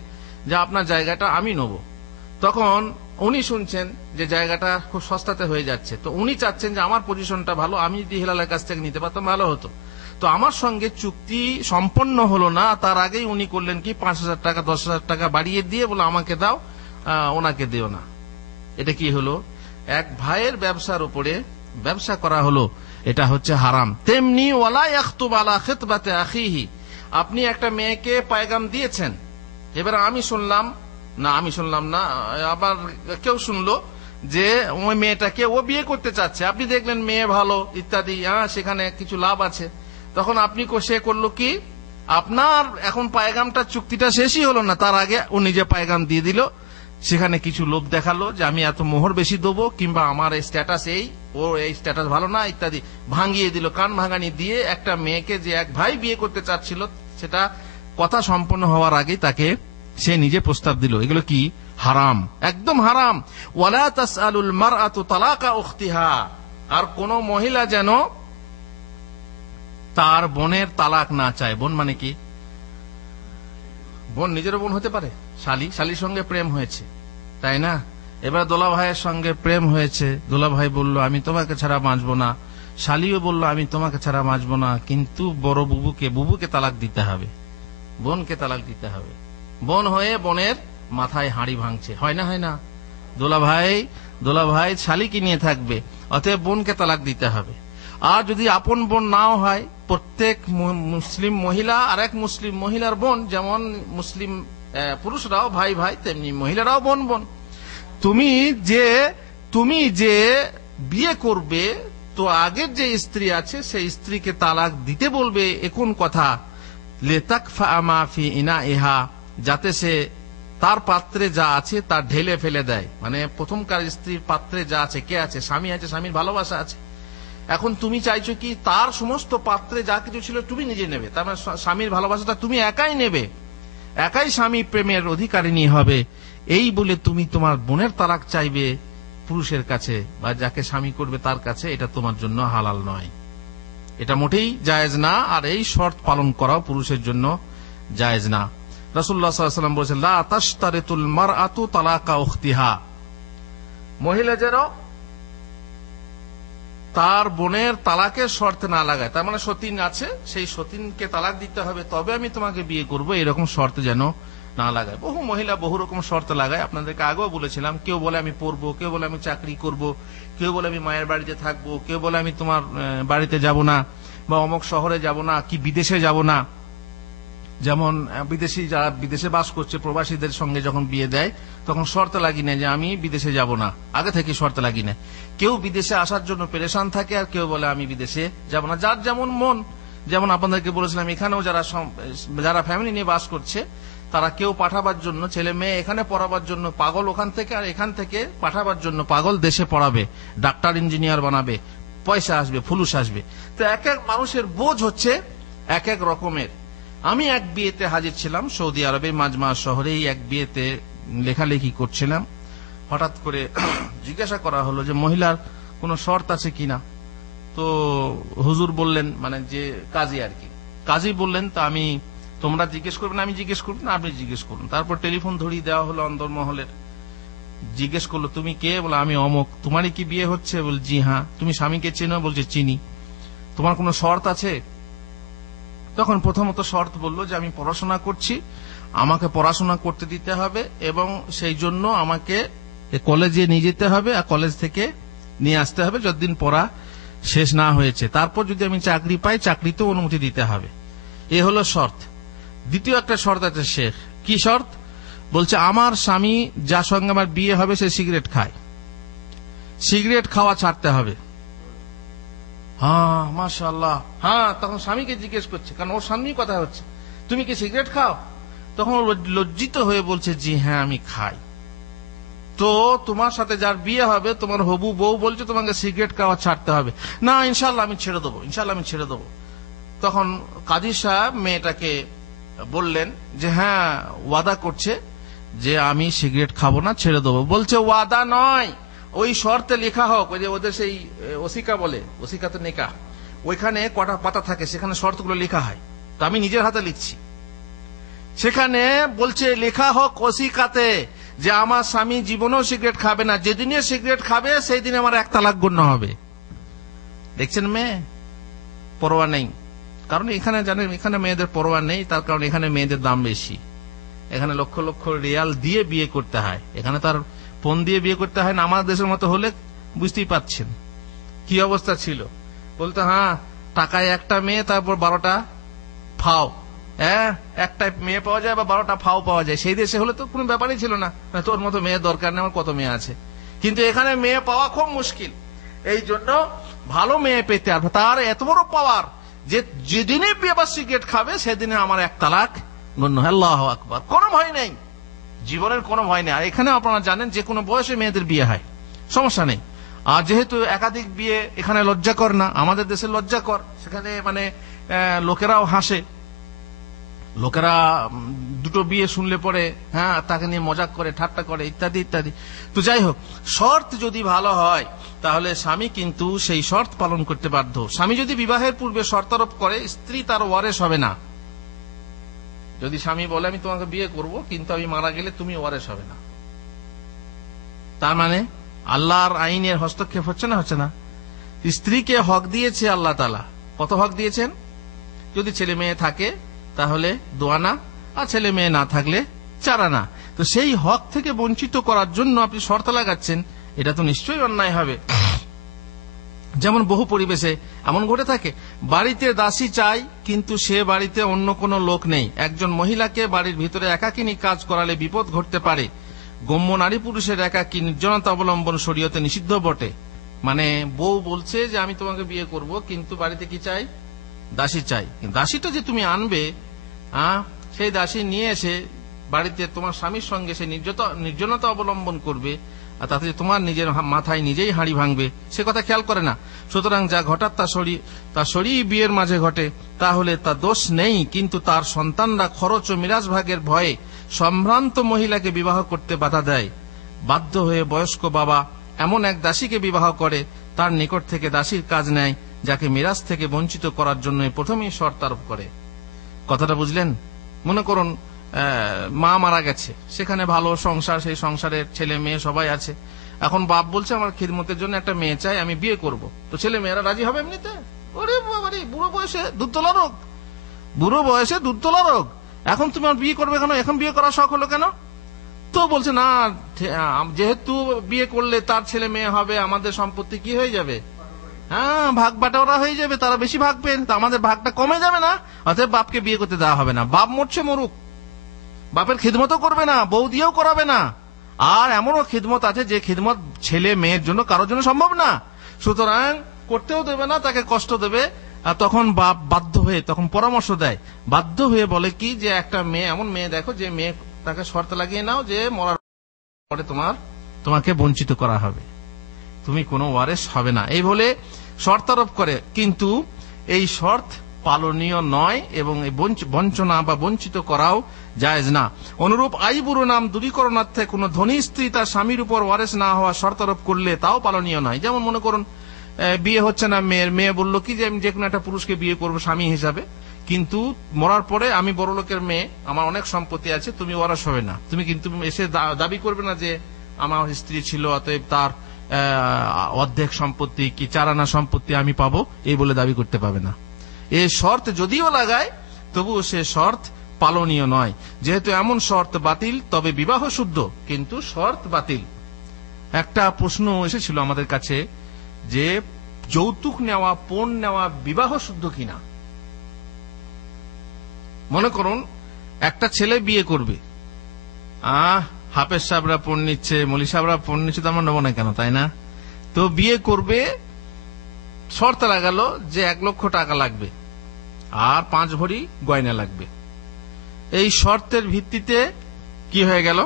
যে আপনার জায়গাটা আমি নেব, তখন উনি শুনছেন যে জায়গাটা খুব সস্তাতে হয়ে যাচ্ছে, তো উনি চাচ্ছেন যে আমার পজিশনটা ভালো, আমি যদি হিলালের কাছ থেকে নিতে পারতাম ভালো হতো। তো আমার সঙ্গে চুক্তি সম্পন্ন হলো না, তার আগেই উনি করলেন কি, 5,000 টাকা 10,000 টাকা বাড়িয়ে দিয়ে বলে আমাকে দাও, ওনাকে দিও না। এটা কি হলো, এক ভাইয়ের ব্যবসার উপরে ব্যবসা করা হলো, এটা হচ্ছে হারাম। তেমনি ওয়ালা ইয়াখতুব আলা খিতবাতি আখিহি, আপনি একটা মেয়েকে পায়গাম দিয়েছেন, এবার আমি শুনলাম না, আবার কেউ শুনলো যে ওই মেয়েটাকে ও বিয়ে করতে চাচ্ছে, আপনি দেখলেন মেয়ে ভালো ইত্যাদি, সেখানে কিছু লাভ আছে, তখন আপনি সে করলো কি, আপনার এখন পায়গামটা চুক্তিটা শেষই হলো না, তার আগে ও নিজে পায়গাম দিয়ে দিল, সেখানে কিছু লোভ দেখালো যে আমি এত মোহর বেশি দেবো, কিংবা আমার এই স্ট্যাটাস এই, ও এই স্ট্যাটাস ভালো না ইত্যাদি, ভাঙিয়ে দিল, কান ভাঙানি দিয়ে একটা মেয়েকে যে এক ভাই বিয়ে করতে চাচ্ছিল, সেটা কথা সম্পন্ন হওয়ার আগেই তাকে সে নিজে প্রস্তাব দিল। এগুলো কি হারাম, একদম হারাম। ওয়ালা তাসআলুল মারআতু তালাকা উখতিহা, আর কোন মহিলা যেন তার বোনের তালাক না চায়। বোন মানে কি, বোন নিজেরও বোন হতে পারে, শালির সঙ্গে প্রেম হয়েছে, তাই না, এবার দোলা ভাইয়ের সঙ্গে প্রেম হয়েছে, দোলা ভাই বলল আমি তোমাকে ছাড়া বাঁচবো না, শালিও বলল আমি তোমাকে ছাড়া বাঁচবো না, কিন্তু বড় বুবুকে তালাক দিতে হবে, বোনকে তালাক দিতে হবে। বোন হয়ে বোনের মাথায় হাঁড়ি ভাঙছে, হয় না, দোলা ভাই শালিকে নিয়ে থাকবে, অতএব বোনকে তালাক দিতে হবে। আর যদি আপন বোন নাও হয়, প্রত্যেক মুসলিম মহিলা আর এক মুসলিম মহিলার বোন, যেমন মুসলিম পুরুষরাও ভাই ভাই, তেমনি মহিলারাও বোন বোন। তুমি যে বিয়ে করবে, তো আগের যে স্ত্রী আছে সেই স্ত্রীকে তালাক দিতে বলবে, এ কোন কথা, লিতাকফা মা ফি ইনাইহা, যাতে সে তার পাত্রে যা আছে তা ঢেলে ফেলে দেয়। মানে প্রথমকার স্ত্রীর পাত্রে যা আছে, কে আছে, স্বামী আছে, স্বামীর ভালোবাসা আছে। এখন তুমি চাইছো কি তার সমস্ত পাত্রে যা কিছু ছিল তুমি নিজে নেবে, তার মানে স্বামীর ভালোবাসাটা তুমি একাই নেবে, একাই স্বামী প্রেমের অধিকারিণী হবে। এই বলে তুমি তোমার বোনের তালাক চাইবে পুরুষের কাছে, বা যাকে স্বামী করবে তার কাছে, এটা তোমার জন্য হালাল নয়, এটা মোটেই জায়েজ না। আর এই শর্ত পালন করাও পুরুষের জন্য জায়েজ না। রাসূলুল্লাহ সাল্লাল্লাহু আলাইহি ওয়াসাল্লাম বলেছেন, লা তাশতারিতুল মারআতু তালাকা উখতিহা, মহিলা যেন তার বোনের তালাকের শর্ত না লাগায়, তার মানে সতীন আছে, সেই সতীনকে তালাক দিতে হবে তবে আমি তোমাকে বিয়ে করব, এরকম শর্ত যেন না লাগায়। বহু মহিলা বহু রকম শর্ত লাগায়, আপনাদেরকে আগেও বলেছিলাম। কেউ বলে আমি পড়বো, কেউ বলে আমি চাকরি করব, কেউ বলে আমি মায়ের বাড়িতে থাকবো, কেউ বলে আমি তোমার বাড়িতে যাব না, বা অমুক শহরে যাব না, কি বিদেশে যাব না। যেমন যারা বিদেশে বাস করছে, প্রবাসীদের সঙ্গে যখন বিয়ে দেয় তখন শর্ত লাগি নেয় যে আমি বিদেশে যাব না, আগে থেকে শর্ত লাগি নেয়। কেউ বিদেশে আসার জন্য পেরেশান থাকে, আর কেউ বলে আমি বিদেশে যাব না, যার যেমন মন। যেমন আপনাদেরকে বলেছিলাম, এখানেও যারা ফ্যামিলি নিয়ে বাস করছে, তারা কেউ পাঠাবার জন্য, ছেলে মেয়ে এখানে পড়াবার জন্য পাগল ওখান থেকে, আর এখান থেকে পাঠাবার জন্য পাগল দেশে পড়াবে, ডাক্তার ইঞ্জিনিয়ার বানাবে, পয়সা আসবে, ফুলুস আসবে। তো এক এক মানুষের বোঝ হচ্ছে এক এক রকমের। আমি এক বিয়েতে হাজির ছিলাম সৌদি আরবের মাজমা শহরে, এক বিয়েতে লেখালেখি করছিলাম। হঠাৎ করে জিজ্ঞাসা করা হলো যে মহিলার কোনো শর্ত আছে কিনা। তো হুজুর বললেন, মানে যে কাজী আর কি, কাজী বললেন তা আমি, তোমরা জিজ্ঞেস করবে না, আমি জিজ্ঞেস করবো না, আপনি জিজ্ঞেস করুন। তারপর টেলিফোন ধরিয়ে দেওয়া হলো অন্দরমহলের। জিজ্ঞেস করলো তুমি কে? বলে আমি অমুক। তোমারই কি বিয়ে হচ্ছে? বল জি হ্যাঁ। তুমি স্বামীকে চেনো? বলছে চিনি। তোমার কোনো শর্ত আছে? তখন প্রথমত শর্ত বললো যে আমি পড়াশোনা করছি, আমাকে পড়াশোনা করতে দিতে হবে এবং সেই জন্য আমাকে কলেজে নিয়ে যেতে হবে আর কলেজ থেকে নিয়ে আসতে হবে যতদিন পড়া শেষ না হয়েছে। তারপর যদি আমি চাকরি পাই, চাকরিতেও অনুমতি দিতে হবে। এ হলো শর্ত। দ্বিতীয় একটা শর্ত আছে শেখ। কি শর্ত? বলছে আমার স্বামী যার সঙ্গে আমার বিয়ে হবে সে সিগারেট খায়, সিগারেট খাওয়া ছাড়তে হবে। হ্যাঁ মাশাআল্লাহ। হ্যাঁ, তখন স্বামীকে জিজ্ঞেস করছে, কারণ ওর সামনেই কথা হচ্ছে, তুমি কি সিগারেট খাও? তখন লজ্জিত হয়ে বলছে জি হ্যাঁ আমি খাই। তো তোমার সাথে যার বিয়ে হবে, তোমার হবু বউ বলছে তোমাকে সিগারেট খাওয়া ছাড়তে হবে। না ইনশাল্লাহ আমি ছেড়ে দেবো, ইনশাল্লাহ আমি ছেড়ে দেবো। তখন কাজী সাহেব মেয়েটাকে বললেন যে হ্যাঁ ওয়াদা করছে যে আমি সিগারেট খাবো না, ছেড়ে দেবো। বলছে ওয়াদা নয়, ওই শর্তে লেখা হোক। ওই যে ওদের সেই ওসিকা বলে, ওসিকা তো নেকা, ওইখানে কটা পাতা থাকে, সেখানে শর্তগুলো লেখা হয়। তো আমি নিজের হাতে লিখছি, সেখানে বলছে লেখা হোক ওসিকাতে যে আমার স্বামী জীবনেও সিগারেট খাবে না, যেদিনে সিগারেট খাবে সেই দিনে আমার 1 তালাক গণ্য হবে। দেখছেন মেয়ে পরোয়া নেই। কারণ এখানে জানেন, এখানে মেয়েদের পরোয়া নেই, তার কারণ এখানে মেয়েদের দাম বেশি। এখানে লক্ষ লক্ষ রিয়াল দিয়ে বিয়ে করতে হয়, এখানে তার ফোন দিয়ে বিয়ে করতে হয় না। আমাদের দেশের মতো হলে বুঝতেই পাচ্ছেন কি অবস্থা ছিল। বলতো হ্যাঁ টাকায় একটা মেয়ে, তারপর 12টা ফাও। হ্যাঁ, একটা মেয়ে পাওয়া যায় বা 12টা ফাও পাওয়া যায়। সেই দেশে হলে তো কোনো ব্যাপারই ছিল না, তোর মতো মেয়ে দরকার নেই, আমার কত মেয়ে আছে। কিন্তু এখানে মেয়ে পাওয়া খুব মুশকিল। এই জন্য ভালো মেয়ে পেতে, আর তার এত বড় পাওয়ার যে যেদিনে বিয়ে বা সিগারেট খাবে সেদিনে আমার 1 তালাক গণ্য। আল্লাহু আকবার। কোনো ভয় নেই, জীবনের কোনো ভয় নেই। আর এখানে আপনারা জানেন যে কোনো বয়সে মেয়েদের বিয়ে হয়, সমস্যা নেই। আর যেহেতু একাধিক বিয়ে এখানে লজ্জাকর না, আমাদের দেশে লজ্জাকর। সেখানে মানে লোকেরাও হাসে, লোকেরা দুটো বিয়ে শুনলে পরে হ্যাঁ তাকে নিয়ে মজাক করে, ঠাট্টা করে, ইত্যাদি ইত্যাদি। তো যাই হোক, শর্ত যদি ভালো হয় তাহলে স্বামী কিন্তু সেই শর্ত পালন করতে বাধ্য। স্বামী যদি বিবাহের পূর্বে শর্তারোপ করে, স্ত্রী তার ওয়ারেস হবে না। যদি স্বামী বলে আমি তোমাকে বিয়ে করব কিন্তু আমি মারা গেলে তুমি ওয়ারেস হবে না, তার মানে আল্লাহর আইনের হস্তক্ষেপ হচ্ছে না, হচ্ছে না। স্ত্রীকে হক দিয়েছে আল্লাহ তাআলা। কত হক দিয়েছেন? যদি ছেলে মেয়ে থাকে তাহলে 2 আনা, আর ছেলে মেয়ে না থাকলে 4 আনা। তো সেই হক থেকে বঞ্চিত করার জন্য আপনি শর্ত লাগাচ্ছেন, এটা তো নিশ্চয়ই অন্যায় হবে। যেমন বহু পরিবেশে এমন ঘটে থাকে, বাড়িতে দাসী চাই কিন্তু সে বাড়িতে অন্য কোনো লোক নেই। একজন মহিলাকে বাড়ির ভিতরে একাকিনী কাজ করালে বিপদ ঘটতে পারে। গম্য নারী পুরুষের একাকী নির্জনতা অবলম্বন শরীয়তে নিষিদ্ধ বটে। মানে বউ বলছে যে আমি তোমাকে বিয়ে করব কিন্তু বাড়িতে কি চাই? দাসী চাই। দাসীটা যে তুমি আনবে, সেই দাসী নিয়ে এসে বাড়িতে তোমার স্বামীর সঙ্গে সে নির্জনতা অবলম্বন করবে, আর তাতে তোমার নিজের মাথায় নিজেই হাঁড়ি ভাঙবে, সে কথা খেয়াল করে না। সুতরাং যা ঘটার তা সরি বিয়ের মাঝে ঘটে, তাহলে তা দোষ নেই। কিন্তু তার সন্তানরা খরচ ও মিরাজ ভাগের ভয়ে সম্ভ্রান্ত মহিলাকে বিবাহ করতে বাধা দেয়। বাধ্য হয়ে বয়স্ক বাবা এমন এক দাসীকে বিবাহ করে, তার নিকট থেকে দাসীর কাজ নেয়, যাকে মিরাজ থেকে বঞ্চিত করার জন্য প্রথমেই শর্ত আরোপ করে। কথাটা বুঝলেন? মনে করুন মা মারা গেছে, সেখানে ভালো সংসার, সেই সংসারের ছেলে মেয়ে সবাই আছে। এখন বাপ বলছে আমার খিদমতের জন্য একটা মেয়ে চাই, আমি বিয়ে করব। তো ছেলে মেয়েরা রাজি হবে এমনিতে? ওরে বাবারে, বুড়ো বয়সে দুধ তোলা রোগ, বুড়ো বয়সে দুধ তোলা রোগ। এখন তুমি আর বিয়ে করবে কেন? এখন বিয়ে করার শখ হলো কেন? তো বলছে না, যেহেতু বিয়ে করলে তার ছেলে মেয়ে হবে, আমাদের সম্পত্তি কি হয়ে যাবে? হ্যাঁ, ভাগ বাটোয়ারা হয়ে যাবে, তারা বেশি ভাগ পেন, আমাদের ভাগটা কমে যাবে না। অতএব বাপকে বিয়ে করতে দেওয়া হবে না। বাপ মরছে মরুক, বাপের খিদমতও করবে না, বউ দিয়েও করাবে না। আর এমনও খিদমত আছে যে খিদমত ছেলে মেয়ের জন্য কারোর জন্য সম্ভব না, সুতরাং করতেও দেবে না, তাকে কষ্ট দেবে। আর তখন বাপ বাধ্য হয়ে তখন পরামর্শ দেয়, বাধ্য হয়ে বলে কি যে একটা মেয়ে, এমন মেয়ে দেখো যে মেয়ে তাকে শর্ত লাগিয়ে নাও যে মরার পরে তোমাকে বঞ্চিত করা হবে, তুমি কোনো ওয়ারেস হবে না, এই বলে শর্ত আরোপ করে। কিন্তু এই শর্ত পালনীয় নয় এবং বঞ্চনা বা বঞ্চিত করাও জায়েজ না। অনুরূপ আইবুড়ো নাম দূরীকরণার্থে কোন ধনী স্ত্রী তার স্বামীর উপর ওয়ারেস না হওয়া শর্ত আরোপ করলে তাও পালনীয় নয়। যেমন মনে করুন বিয়ে হচ্ছে না, মেয়ে বললো কি যে আমি যে কোনো একটা পুরুষকে বিয়ে করবো স্বামী হিসাবে, কিন্তু মরার পরে আমি বড় লোকের মেয়ে, আমার অনেক সম্পত্তি আছে, তুমি ওয়ারাস হবে না, তুমি কিন্তু এসে দাবি করবে না যে আমার স্ত্রী ছিল অতএব তার অর্ধেক সম্পত্তি কি 4 আনা সম্পত্তি আমি পাবো, এই বলে দাবি করতে পাবে না। এই শর্ত যদিও লাগায় তবুও সে শর্ত পালনীয় নয়। যেহেতু এমন শর্ত বাতিল, তবে বিবাহ শুদ্ধ কিন্তু শর্ত বাতিল। একটা প্রশ্ন এসেছিল আমাদের কাছে যে যৌতুক নেওয়া, পণ নেওয়া বিবাহ শুদ্ধ কিনা। মনে করুন একটা ছেলে বিয়ে করবে, হাফেজ সাহেবরা পণ নিচ্ছে, মলি সাহেবরা পণ নিচ্ছে, তো আমরা নেবো না কেন, তাই না? তো বিয়ে করবে, শর্ত লাগালো যে 1 লক্ষ টাকা লাগবে আর 5 ভরি গয়না লাগবে। এই শর্তের ভিত্তিতে কি হয়ে গেল,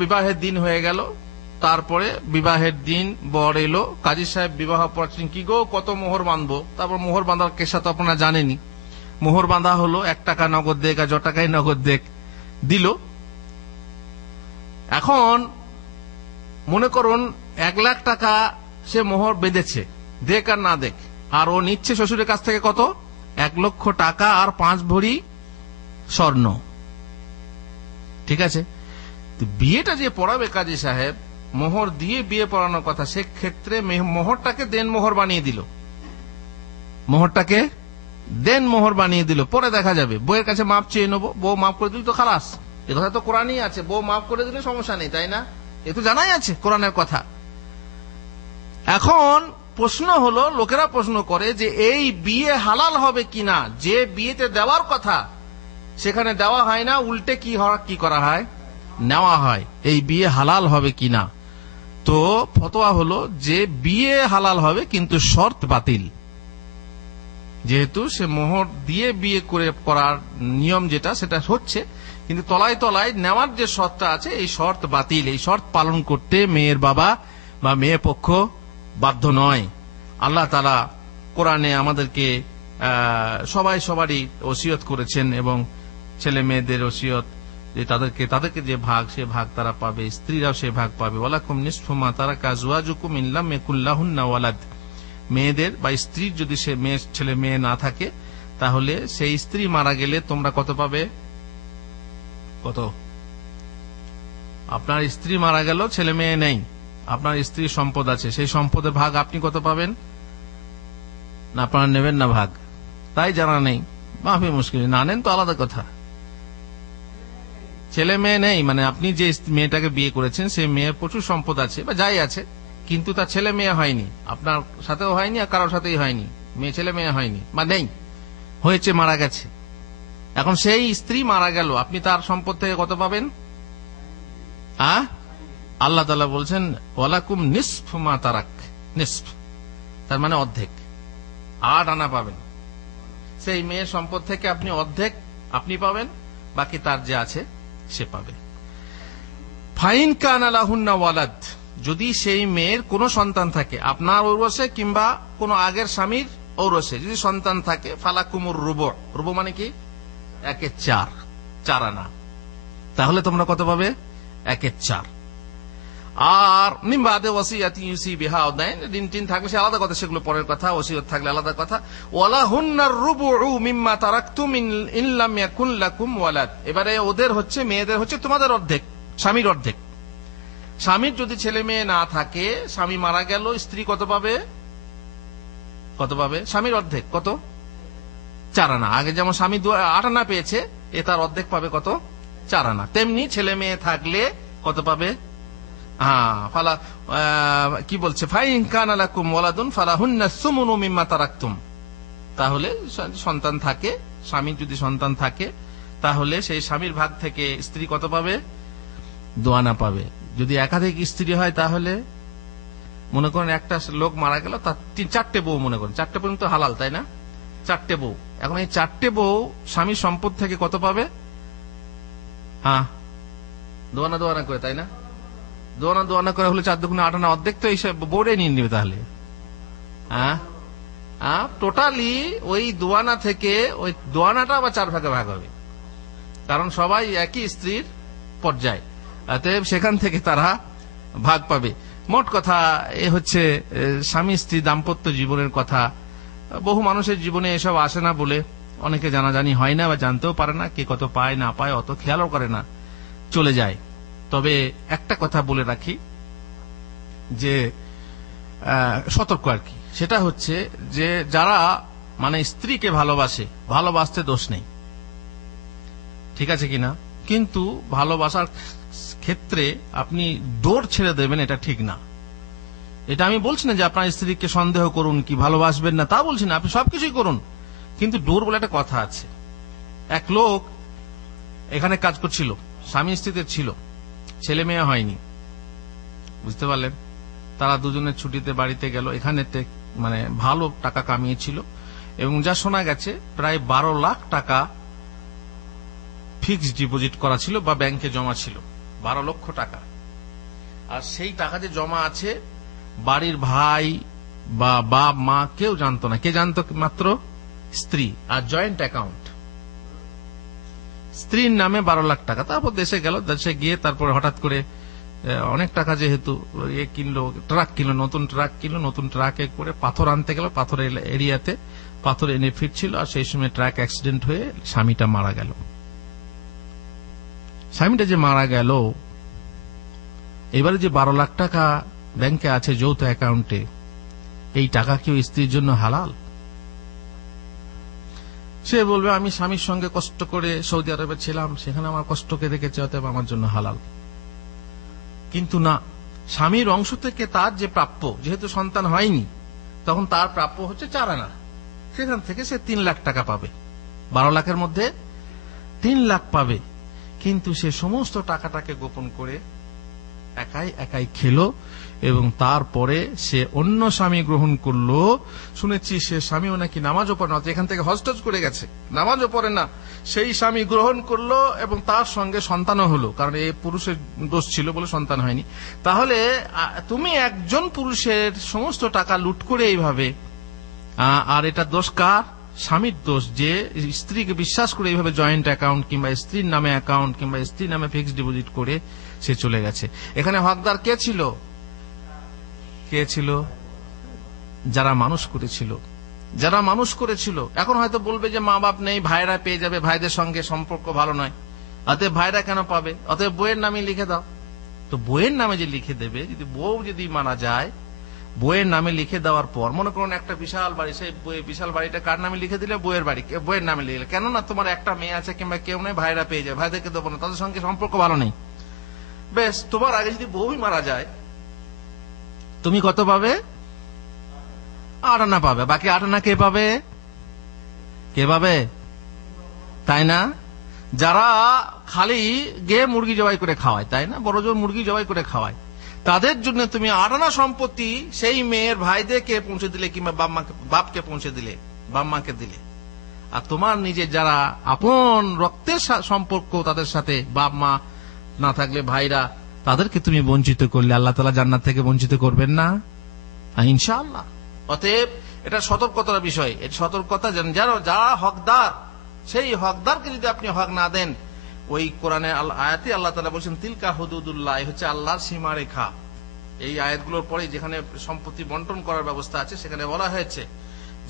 বিবাহের দিন হয়ে গেল। তারপরে বিবাহের দিন বর এলো, কাজী সাহেব বিবাহ পড়াচ্ছেন, কি গো কত মোহর বাঁধবো। তারপর মোহর বাঁধার কেসা তো আপনারা জানেনি। মোহর বাঁধা হলো, 1 টাকা নগদ দেখ আর 1 টাকায় নগদ দেখ দিল। এখন মনে করুন 1 লাখ টাকা সে মোহর বেঁধেছে, দেখ আর না দেখ, আর ও নিচ্ছে শ্বশুরের কাছ থেকে কত, 1 লক্ষ টাকা আর 5 ভরি স্বর্ণ। ঠিক আছে, বিয়েটা যে পড়াবে কাজী সাহেব, মোহর দিয়ে বিয়ে পড়ানোর কথা, সেক্ষেত্রে মোহরটাকে দেন মোহর বানিয়ে দিল, মোহরটাকে দেন মোহর বানিয়ে দিল। পরে দেখা যাবে, বউয়ের কাছে মাপ চেয়ে নেবো, বউ মাফ করে দিল তো খালাস। এ কথা তো কোরআনই আছে, বউ মাফ করে দিলে সমস্যা নেই, তাই না? এ তো জানাই আছে কোরআনের কথা। এখন প্রশ্ন হলো, লোকেরা প্রশ্ন করে যে এই বিয়ে হালাল হবে কিনা, যে বিয়েতে দেওয়ার কথা সেখানে দেওয়া হয় না, উল্টে কি করা হয়, নেওয়া হয়, এই বিয়ে হালাল হবে কিনা। তো ফতোয়া হলো যে বিয়ে হালাল হবে কিন্তু শর্ত বাতিল। যেহেতু সে মোহর দিয়ে বিয়ে করার নিয়ম যেটা সেটা হচ্ছে, কিন্তু তলায় তলায় নেওয়ার যে শর্তটা আছে এই শর্ত বাতিল। এই শর্ত পালন করতে মেয়ের বাবা বা মেয়ে পক্ষ বাধ্য নয়। আল্লাহ তাআলা কোরআনে আমাদেরকে সবারই ওসিয়ত করেছেন, এবং ছেলে মেয়েদের ওসিয়ত যে তাদেরকে যে ভাগ, সে ভাগ তারা পাবে, স্ত্রীরাও সে ভাগ পাবে। ওয়ালাকুম নিসফু মা তারাকা আজওয়াজুকুম ইন লাম ইয়াকুল লাহুন্না ওয়ালাদ। মেয়েদের বা স্ত্রীর যদি সে ছেলে মেয়ে না থাকে, তাহলে সেই স্ত্রী মারা গেলে তোমরা কত পাবে? কত? আপনার স্ত্রী মারা গেল, ছেলে মেয়ে নেই, আপনার স্ত্রীর সম্পদ আছে, সেই সম্পদের ভাগ আপনি কত পাবেন? না আপনারা নেবেন না ভাগ? তাই জানা নেই, মাফি মুশকিল, না নেন তো আলাদা কথা। ছেলে মেয়ে নেই মানে আপনি যে মেয়েটাকে বিয়ে করেছেন সেই মেয়ের প্রচুর সম্পদ আছে বা যাই আছে, কিন্তু তার ছেলে মেয়ে হয়নি, আপনার সাথেও হয়নি আর কারোর সাথেই হয়নি, ছেলে মেয়ে হয়নি বা নেই, হয়েছে, মারা গেছে। এখন সেই স্ত্রী মারা গেল, আপনি তার সম্পদ থেকে কত পাবেন? আল্লাহ তাআলা বলছেন ওয়ালাকুম নিসফু মা তারাক, নিসফ তার মানে অর্ধেক, 8 আনা পাবেন। সেই মেয়ের সম্পদ থেকে আপনি অর্ধেক আপনি পাবেন, বাকি তার যে আছে সে পাবে। ফাইন কানা লাহুন্না ওয়ালাদ, যদি সেই মেয়ের কোনো সন্তান থাকে, আপনার ঔরসে কিংবা কোন আগের স্বামীর ঔরসে যদি সন্তান থাকে, ফালাকুমুর রুবু, রুবু মানে কি? 1/4 আনা, তাহলে তোমরা কত পাবে? 1/4। আর মিম্বাদে ওয়াসিয়াতি ইউসি বিহা আওদাইন, ঋণ টিন থাকলে সে আলাদা কথা, সেগুলো পরের কথা, ওসিয়ত থাকলে আলাদা কথা। ওয়ালাহুন্নার রুবু মিম্মা তারাকতুম ইন লাম ইয়াকুন লাকুম ওয়ালাদ, এবারে ওদের হচ্ছে, মেয়েদের হচ্ছে তোমাদের অর্ধেক, স্বামীর অর্ধেক। স্বামীর যদি ছেলে মেয়ে না থাকে, স্বামী মারা গেল, স্ত্রী কত পাবে? কত পাবে? স্বামীর অর্ধেক, কত? 4 আনা। আগে যেমন স্বামী 8 আনা পেয়েছে, এ তার অর্ধেক পাবে কত? 4 আনা। তেমনি ছেলে মেয়ে থাকলে কত পাবে? ফালা কি বলছে, ফাইন কানা লাকুম ওয়ালাদুন ফালাহুন্না সুমুনু মিম্মা তারাকতুম, তাহলে সন্তান থাকে, স্বামীর যদি সন্তান থাকে, তাহলে সেই স্বামীর ভাগ থেকে স্ত্রী কত পাবে? 2 আনা পাবে। যদি একাধিক স্ত্রী হয়, তাহলে মনে করেন একটা লোক মারা গেল, তার 4টে বউ, মনে করেন 4টে পর্যন্ত হালাল, তাই না? 4টে বউ, এখন এই 4টে বউ স্বামীর সম্পদ থেকে কত পাবে? 2 আনা করে, তাই না? 2 আনা করে হলে 4 দুগুণে 8 আনা, অর্ধেক তো এইসব বোর্ডে নিয়ে নেবে তাহলে। টোটালি ওই দোয়ানা থেকে ওই দোয়ানাটা আবার 4 ভাগে ভাগ হবে, কারণ সবাই একই স্ত্রীর পর্যায়ে, অতএব সেখান থেকে তারা ভাগ পাবে। মোট কথা এ হচ্ছে স্বামী স্ত্রী দাম্পত্য জীবনের কথা। বহু মানুষের জীবনে এসব আসে না বলে অনেকে জানাজানি হয় না বা জানতেও পারে না, কে কত পায় না পায় অত খেয়ালও করে না, চলে যায়। তবে একটা কথা বলে রাখি যে সতর্ক আর কি, সেটা হচ্ছে যে যারা মানে স্ত্রীকে ভালোবাসে, ভালোবাসতে দোষ নেই, ঠিক আছে কিনা, কিন্তু ভালোবাসার ক্ষেত্রে আপনি দৌড় ছেড়ে দেবেন এটা ঠিক না। এটা আমি বলছি না যে আপনার স্ত্রীকে সন্দেহ করুন কি ভালোবাসবেন না, তা বলছি না, আপনি সবকিছুই করুন, কিন্তু দৌড় বলে একটা কথা আছে। এক লোক এখানে কাজ করছিল, স্বামী স্ত্রীতে ছিল, ছেলে মেয়ে হয়নি, বুঝতে পারলেন। তারা দুজনের ছুটিতে বাড়িতে গেল, এখানে মানে ভালো টাকা কামিয়েছিল এবং যা শোনা গেছে প্রায় 12 লাখ টাকা ফিক্সড ডিপোজিট করা ছিল বা ব্যাংকে জমা ছিল, 12 লক্ষ টাকা। আর সেই টাকা যে জমা আছে বাড়ির ভাই বা বাপ মা কেউ জানতো না, কে জানতো? মাত্র স্ত্রী। আর জয়েন্ট অ্যাকাউন্ট, স্ত্রীর নামে 12 লাখ টাকা। তারপর দেশে গেল, দেশে গিয়ে তারপরে হঠাৎ করে অনেক টাকা যেহেতু কিনলো, ট্রাক কিনলো, নতুন ট্রাক কিনলো, নতুন ট্রাকে করে পাথর আনতে গেল, পাথরের এরিয়াতে পাথর এনে ফিরছিল, আর সেই সময় ট্রাক অ্যাক্সিডেন্ট হয়ে স্বামীটা মারা গেল। স্বামীটা যে মারা গেল, এবারে যে 12 লাখ টাকা ব্যাংকে আছে যৌথ অ্যাকাউন্টে, এই টাকা কি স্ত্রীর জন্য হালাল? সে বলবে আমি স্বামীর সঙ্গে কষ্ট করে সৌদি আরবে ছিলাম, সেখানে আমার কষ্টকে দেখেছে, অতএব আমার জন্য হালাল। কিন্তু না, স্বামীর অংশ থেকে তার যে প্রাপ্য, যেহেতু সন্তান হয়নি তখন তার প্রাপ্য হচ্ছে 4 আনা, সেখান থেকে সে 3 লাখ টাকা পাবে, 12 লাখের মধ্যে 3 লাখ পাবে। কিন্তু সে সমস্ত টাকাটাকে গোপন করে একাই খেলো এবং তারপরে সে অন্য স্বামী গ্রহণ করলো। শুনেছি সে স্বামীও নাকি নামাজও পড়ে না, এখান থেকে হজটজ করে গেছে, নামাজও পড়ে না, সেই স্বামী গ্রহণ করলো এবং তার সঙ্গে সন্তানও হলো, কারণ এই পুরুষের দোষ ছিল বলে সন্তান হয়নি। তাহলে তুমি একজন পুরুষের সমস্ত টাকা লুট করে এইভাবে, আর এটা দোষ কার? স্বামীর দোষ, যে স্ত্রীকে বিশ্বাস করে এইভাবে জয়েন্ট অ্যাকাউন্ট কিংবা স্ত্রীর নামে অ্যাকাউন্ট কিংবা স্ত্রীর নামে ফিক্সড ডিপোজিট করে সে চলে গেছে। এখানে হকদার কে ছিল? কে ছিল? যারা মানুষ করেছিল, যারা মানুষ করেছিল। এখন হয়তো বলবে যে মা বাপ নেই, ভাইরা পেয়ে যাবে, ভাইদের সঙ্গে সম্পর্ক ভালো নয়, অতএব ভাইরা কেন পাবে, অতএব বইয়ের নামে লিখে দাও। তো বইয়ের নামে যে লিখে দেবে, যদি বউ যদি মারা যায়, বইয়ের নামে লিখে দেওয়ার পর মনে করুন একটা বিশাল বাড়ি, সেই বিশাল বাড়িটা কার নামে লিখে দিলে? বইয়ের বাড়ি, বইয়ের নামে লিখলে। কেননা তোমার একটা মেয়ে আছে কিংবা কেউ নেই, ভাইরা পেয়ে যায়, ভাইদেরকে দেবো না, তাদের সঙ্গে সম্পর্ক ভালো নেই। বেশ, তোমার আগে যদি বউই মারা যায়, তুমি কত পাবে? 8 আনা পাবে। বাকি 8 আনা কে পাবে? কে পাবে? তাই না? যারা খালি গে মুরগি জবাই করে খাওয়ায়, তাই না, বড় জোর মুরগি জবাই করে খাওয়ায়, তাদের জন্য তুমি 8 আনা সম্পত্তি সেই মেয়ের ভাইদেরকে পৌঁছে দিলে কিংবা বাপকে পৌঁছে দিলে, বাপ মাকে দিলে। আর তোমার নিজের যারা আপন রক্তের সম্পর্ক, তাদের সাথে বাপ মা না থাকলে ভাইরা, তাদেরকে তুমি বঞ্চিত করলে আল্লাহ তাআলা জান্নাত থেকে বঞ্চিত করবেন না ইনশাআল্লাহ। অতএব এটা সতর্কতার বিষয়, এটা সতর্কতা। যারা হকদার, সেই হকদারকে যদি আপনি হক না দেন, ওই কোরআনে আয়াতে আল্লাহ তাআলা বলেছেন তিলকা হুদুদুল্লাহ, হচ্ছে আল্লাহর সীমারেখা। এই আয়াতগুলোর পরে যেখানে সম্পত্তি বন্টন করার ব্যবস্থা আছে, সেখানে বলা হয়েছে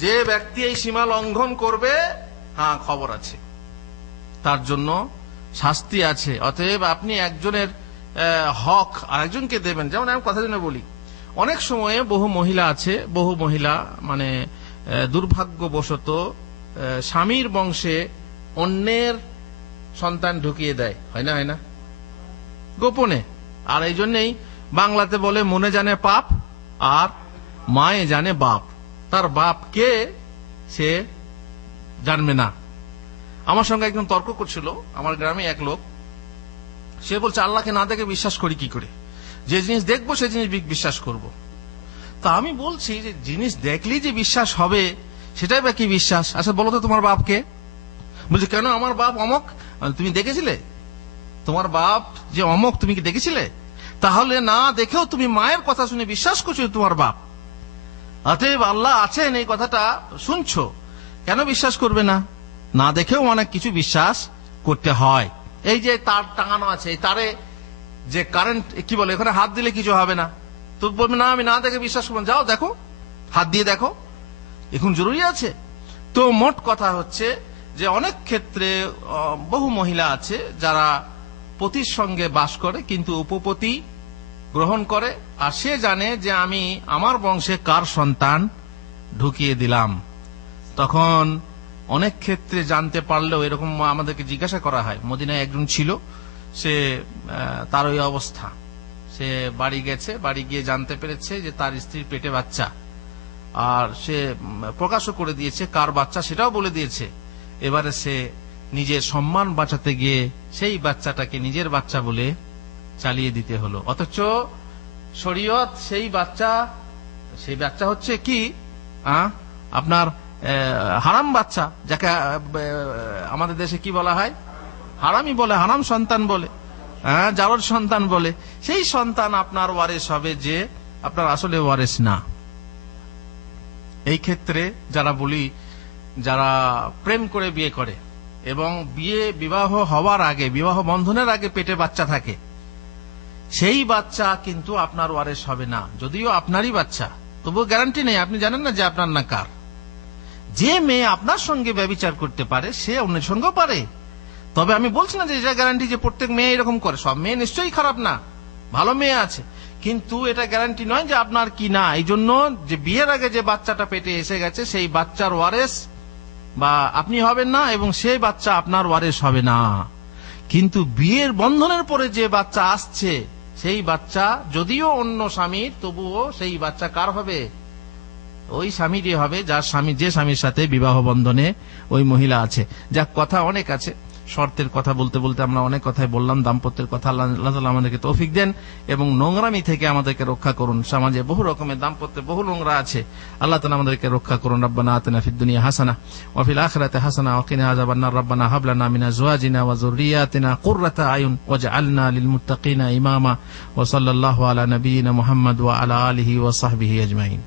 যে ব্যক্তি এই সীমা লঙ্ঘন করবে, হ্যাঁ খবর আছে, তার জন্য শাস্তি আছে। অতএব আপনি একজনের হক আরেকজনকে দেবেন। যেমন আমি কথা জন্য বলি, অনেক সময়ে বহু মহিলা আছে, বহু মহিলা মানে দুর্ভাগ্যবশত স্বামীর বংশে অন্যের সন্তান ঢুকিয়ে দেয়, হয় না, হয় না, গোপনে। আর এই জন্যই বাংলাতে বলে মনে জানে পাপ আর মায়ে জানে বাপ। তার বাপ কে সে জানবে না। আমার সঙ্গে একজন তর্ক করছিল, আমার গ্রামে এক লোক, সে বলছে আল্লাহকে না দেখে বিশ্বাস করি কি করে, যে জিনিস দেখবো সেই জিনিস বিশ্বাস করব। তা আমি বলছি যে জিনিস দেখলেই যে বিশ্বাস হবে সেটাই বা কি বিশ্বাস? আচ্ছা বলো তো তোমার বাপকে। বলছে কেন, আমার বাপ অমক। তুমি দেখেছিলে তোমার বাপ যে অমক, তুমি কি দেখেছিলে? তাহলে না দেখেও তুমি মায়ের কথা শুনে বিশ্বাস করছো তোমার বাপ। অতএব আল্লাহ আছেন এই কথাটা শুনছো, কেন বিশ্বাস করবে না? না দেখেও অনেক কিছু বিশ্বাস করতে হয়। এই যে তার টাঙানো আছে, এই তারে যে কারেন্ট কি বলে, এখানে হাত দিলে কিছু হবে না, তো বলবে না আমি না দেখে বিশ্বাস করবো। যাও দেখো, হাত দিয়ে দেখো, এখন জরুরি আছে। তো মোট কথা হচ্ছে যে অনেক ক্ষেত্রে বহু মহিলা আছে যারা পতির সঙ্গে বাস করে কিন্তু উপপতি গ্রহণ করে, আর সে জানে যে আমি আমার বংশে কার সন্তান ঢুকিয়ে দিলাম। তখন অনেক ক্ষেত্রে জানতে পারলেও এরকম আমাদেরকে জিজ্ঞাসা করা হয়। মদিনায় একজন ছিল, সে তার ওই অবস্থা, সে বাড়ি গেছে, বাড়ি গিয়ে জানতে পেরেছে যে তার স্ত্রীর পেটে বাচ্চা, আর সে প্রকাশও করে দিয়েছে কার বাচ্চা সেটাও বলে দিয়েছে। এবারে সে নিজের সম্মান বাঁচাতে গিয়ে সেই বাচ্চাটাকে নিজের বাচ্চা বলে চালিয়ে দিতে হলো। অথচ শরীয়ত সেই বাচ্চা হচ্ছে কি আপনার হারাম বাচ্চা, যাকে আমাদের দেশে কি বলা হয়, হারামই বলে, হারাম সন্তান বলে, জারজ সন্তান বলে। সেই সন্তান আপনার ওয়ারিস হবে যে আপনার আসলে ওয়ারিস না। এই ক্ষেত্রে যারা বলি, যারা প্রেম করে বিয়ে করে এবং বিবাহ হওয়ার আগে, বিবাহ বন্ধনের আগে পেটে বাচ্চা থাকে, সেই বাচ্চা কিন্তু আপনার ওয়ারিস হবে না। যদিও আপনারই বাচ্চা, তবুও গ্যারান্টি নেই, আপনি জানেন না যে আপনার না কার। যে মেয়ে আপনার সঙ্গে ব্যভিচার করতে পারে সে অন্যের সঙ্গেও পারে। তবে আমি বলছি না যে এটা গ্যারান্টি যে প্রত্যেক মেয়ে এরকম করে। সব মেয়ে নিশ্চয়ই খারাপ না, ভালো মেয়ে আছে, কিন্তু এটা গ্যারান্টি নয় যে আপনার কি না। এই জন্য যে বিয়ের আগে যে বাচ্চাটা পেটে এসে গেছে সেই বাচ্চার ওয়ারিস বা আপনি হবেন না এবং সেই বাচ্চা আপনার ওয়ারিস হবে না। কিন্তু বিয়ের বন্ধনের পরে যে বাচ্চা আসছে সেই বাচ্চা যদিও অন্য স্বামীর, তবুও সেই বাচ্চা কার হবে? ওই স্বামীরই হবে যার স্বামী, যে স্বামীর সাথে বিবাহ বন্ধনে ওই মহিলা আছে। যাক, কথা অনেক আছে, শর্তের কথা বলতে বলতে আমরা অনেক কথাই বললাম। দাম্পত্যের কথা, আল্লাহ তাআলা আমাদেরকে তৌফিক দেন এবং নোংরামি থেকে আমাদেরকে রক্ষা করুন। সমাজে বহু রকমের দাম্পত্যে বহু নোংরা আছে, আল্লাহ তাআলা আমাদেরকে রক্ষা করুন। রব্বানা আতিনা ফিদ দুনিয়া হাসানাহ ওয়া ফিল আখিরাতি হাসানাহ ওয়া কিনা আযাবান্নার। রব্বানা হাব লানা মিন আজওয়াজিনা ওয়া যুররিয়াতিনা কুররাতা আয়ুন ওয়াজআলনা লিল মুত্তাকিনা ইমামা। ওয়া সাল্লাল্লাহু আলা নাবিয়িনা মুহাম্মদ ওয়া আলা আলিহি ওয়া সাহবিহি আজমাইন।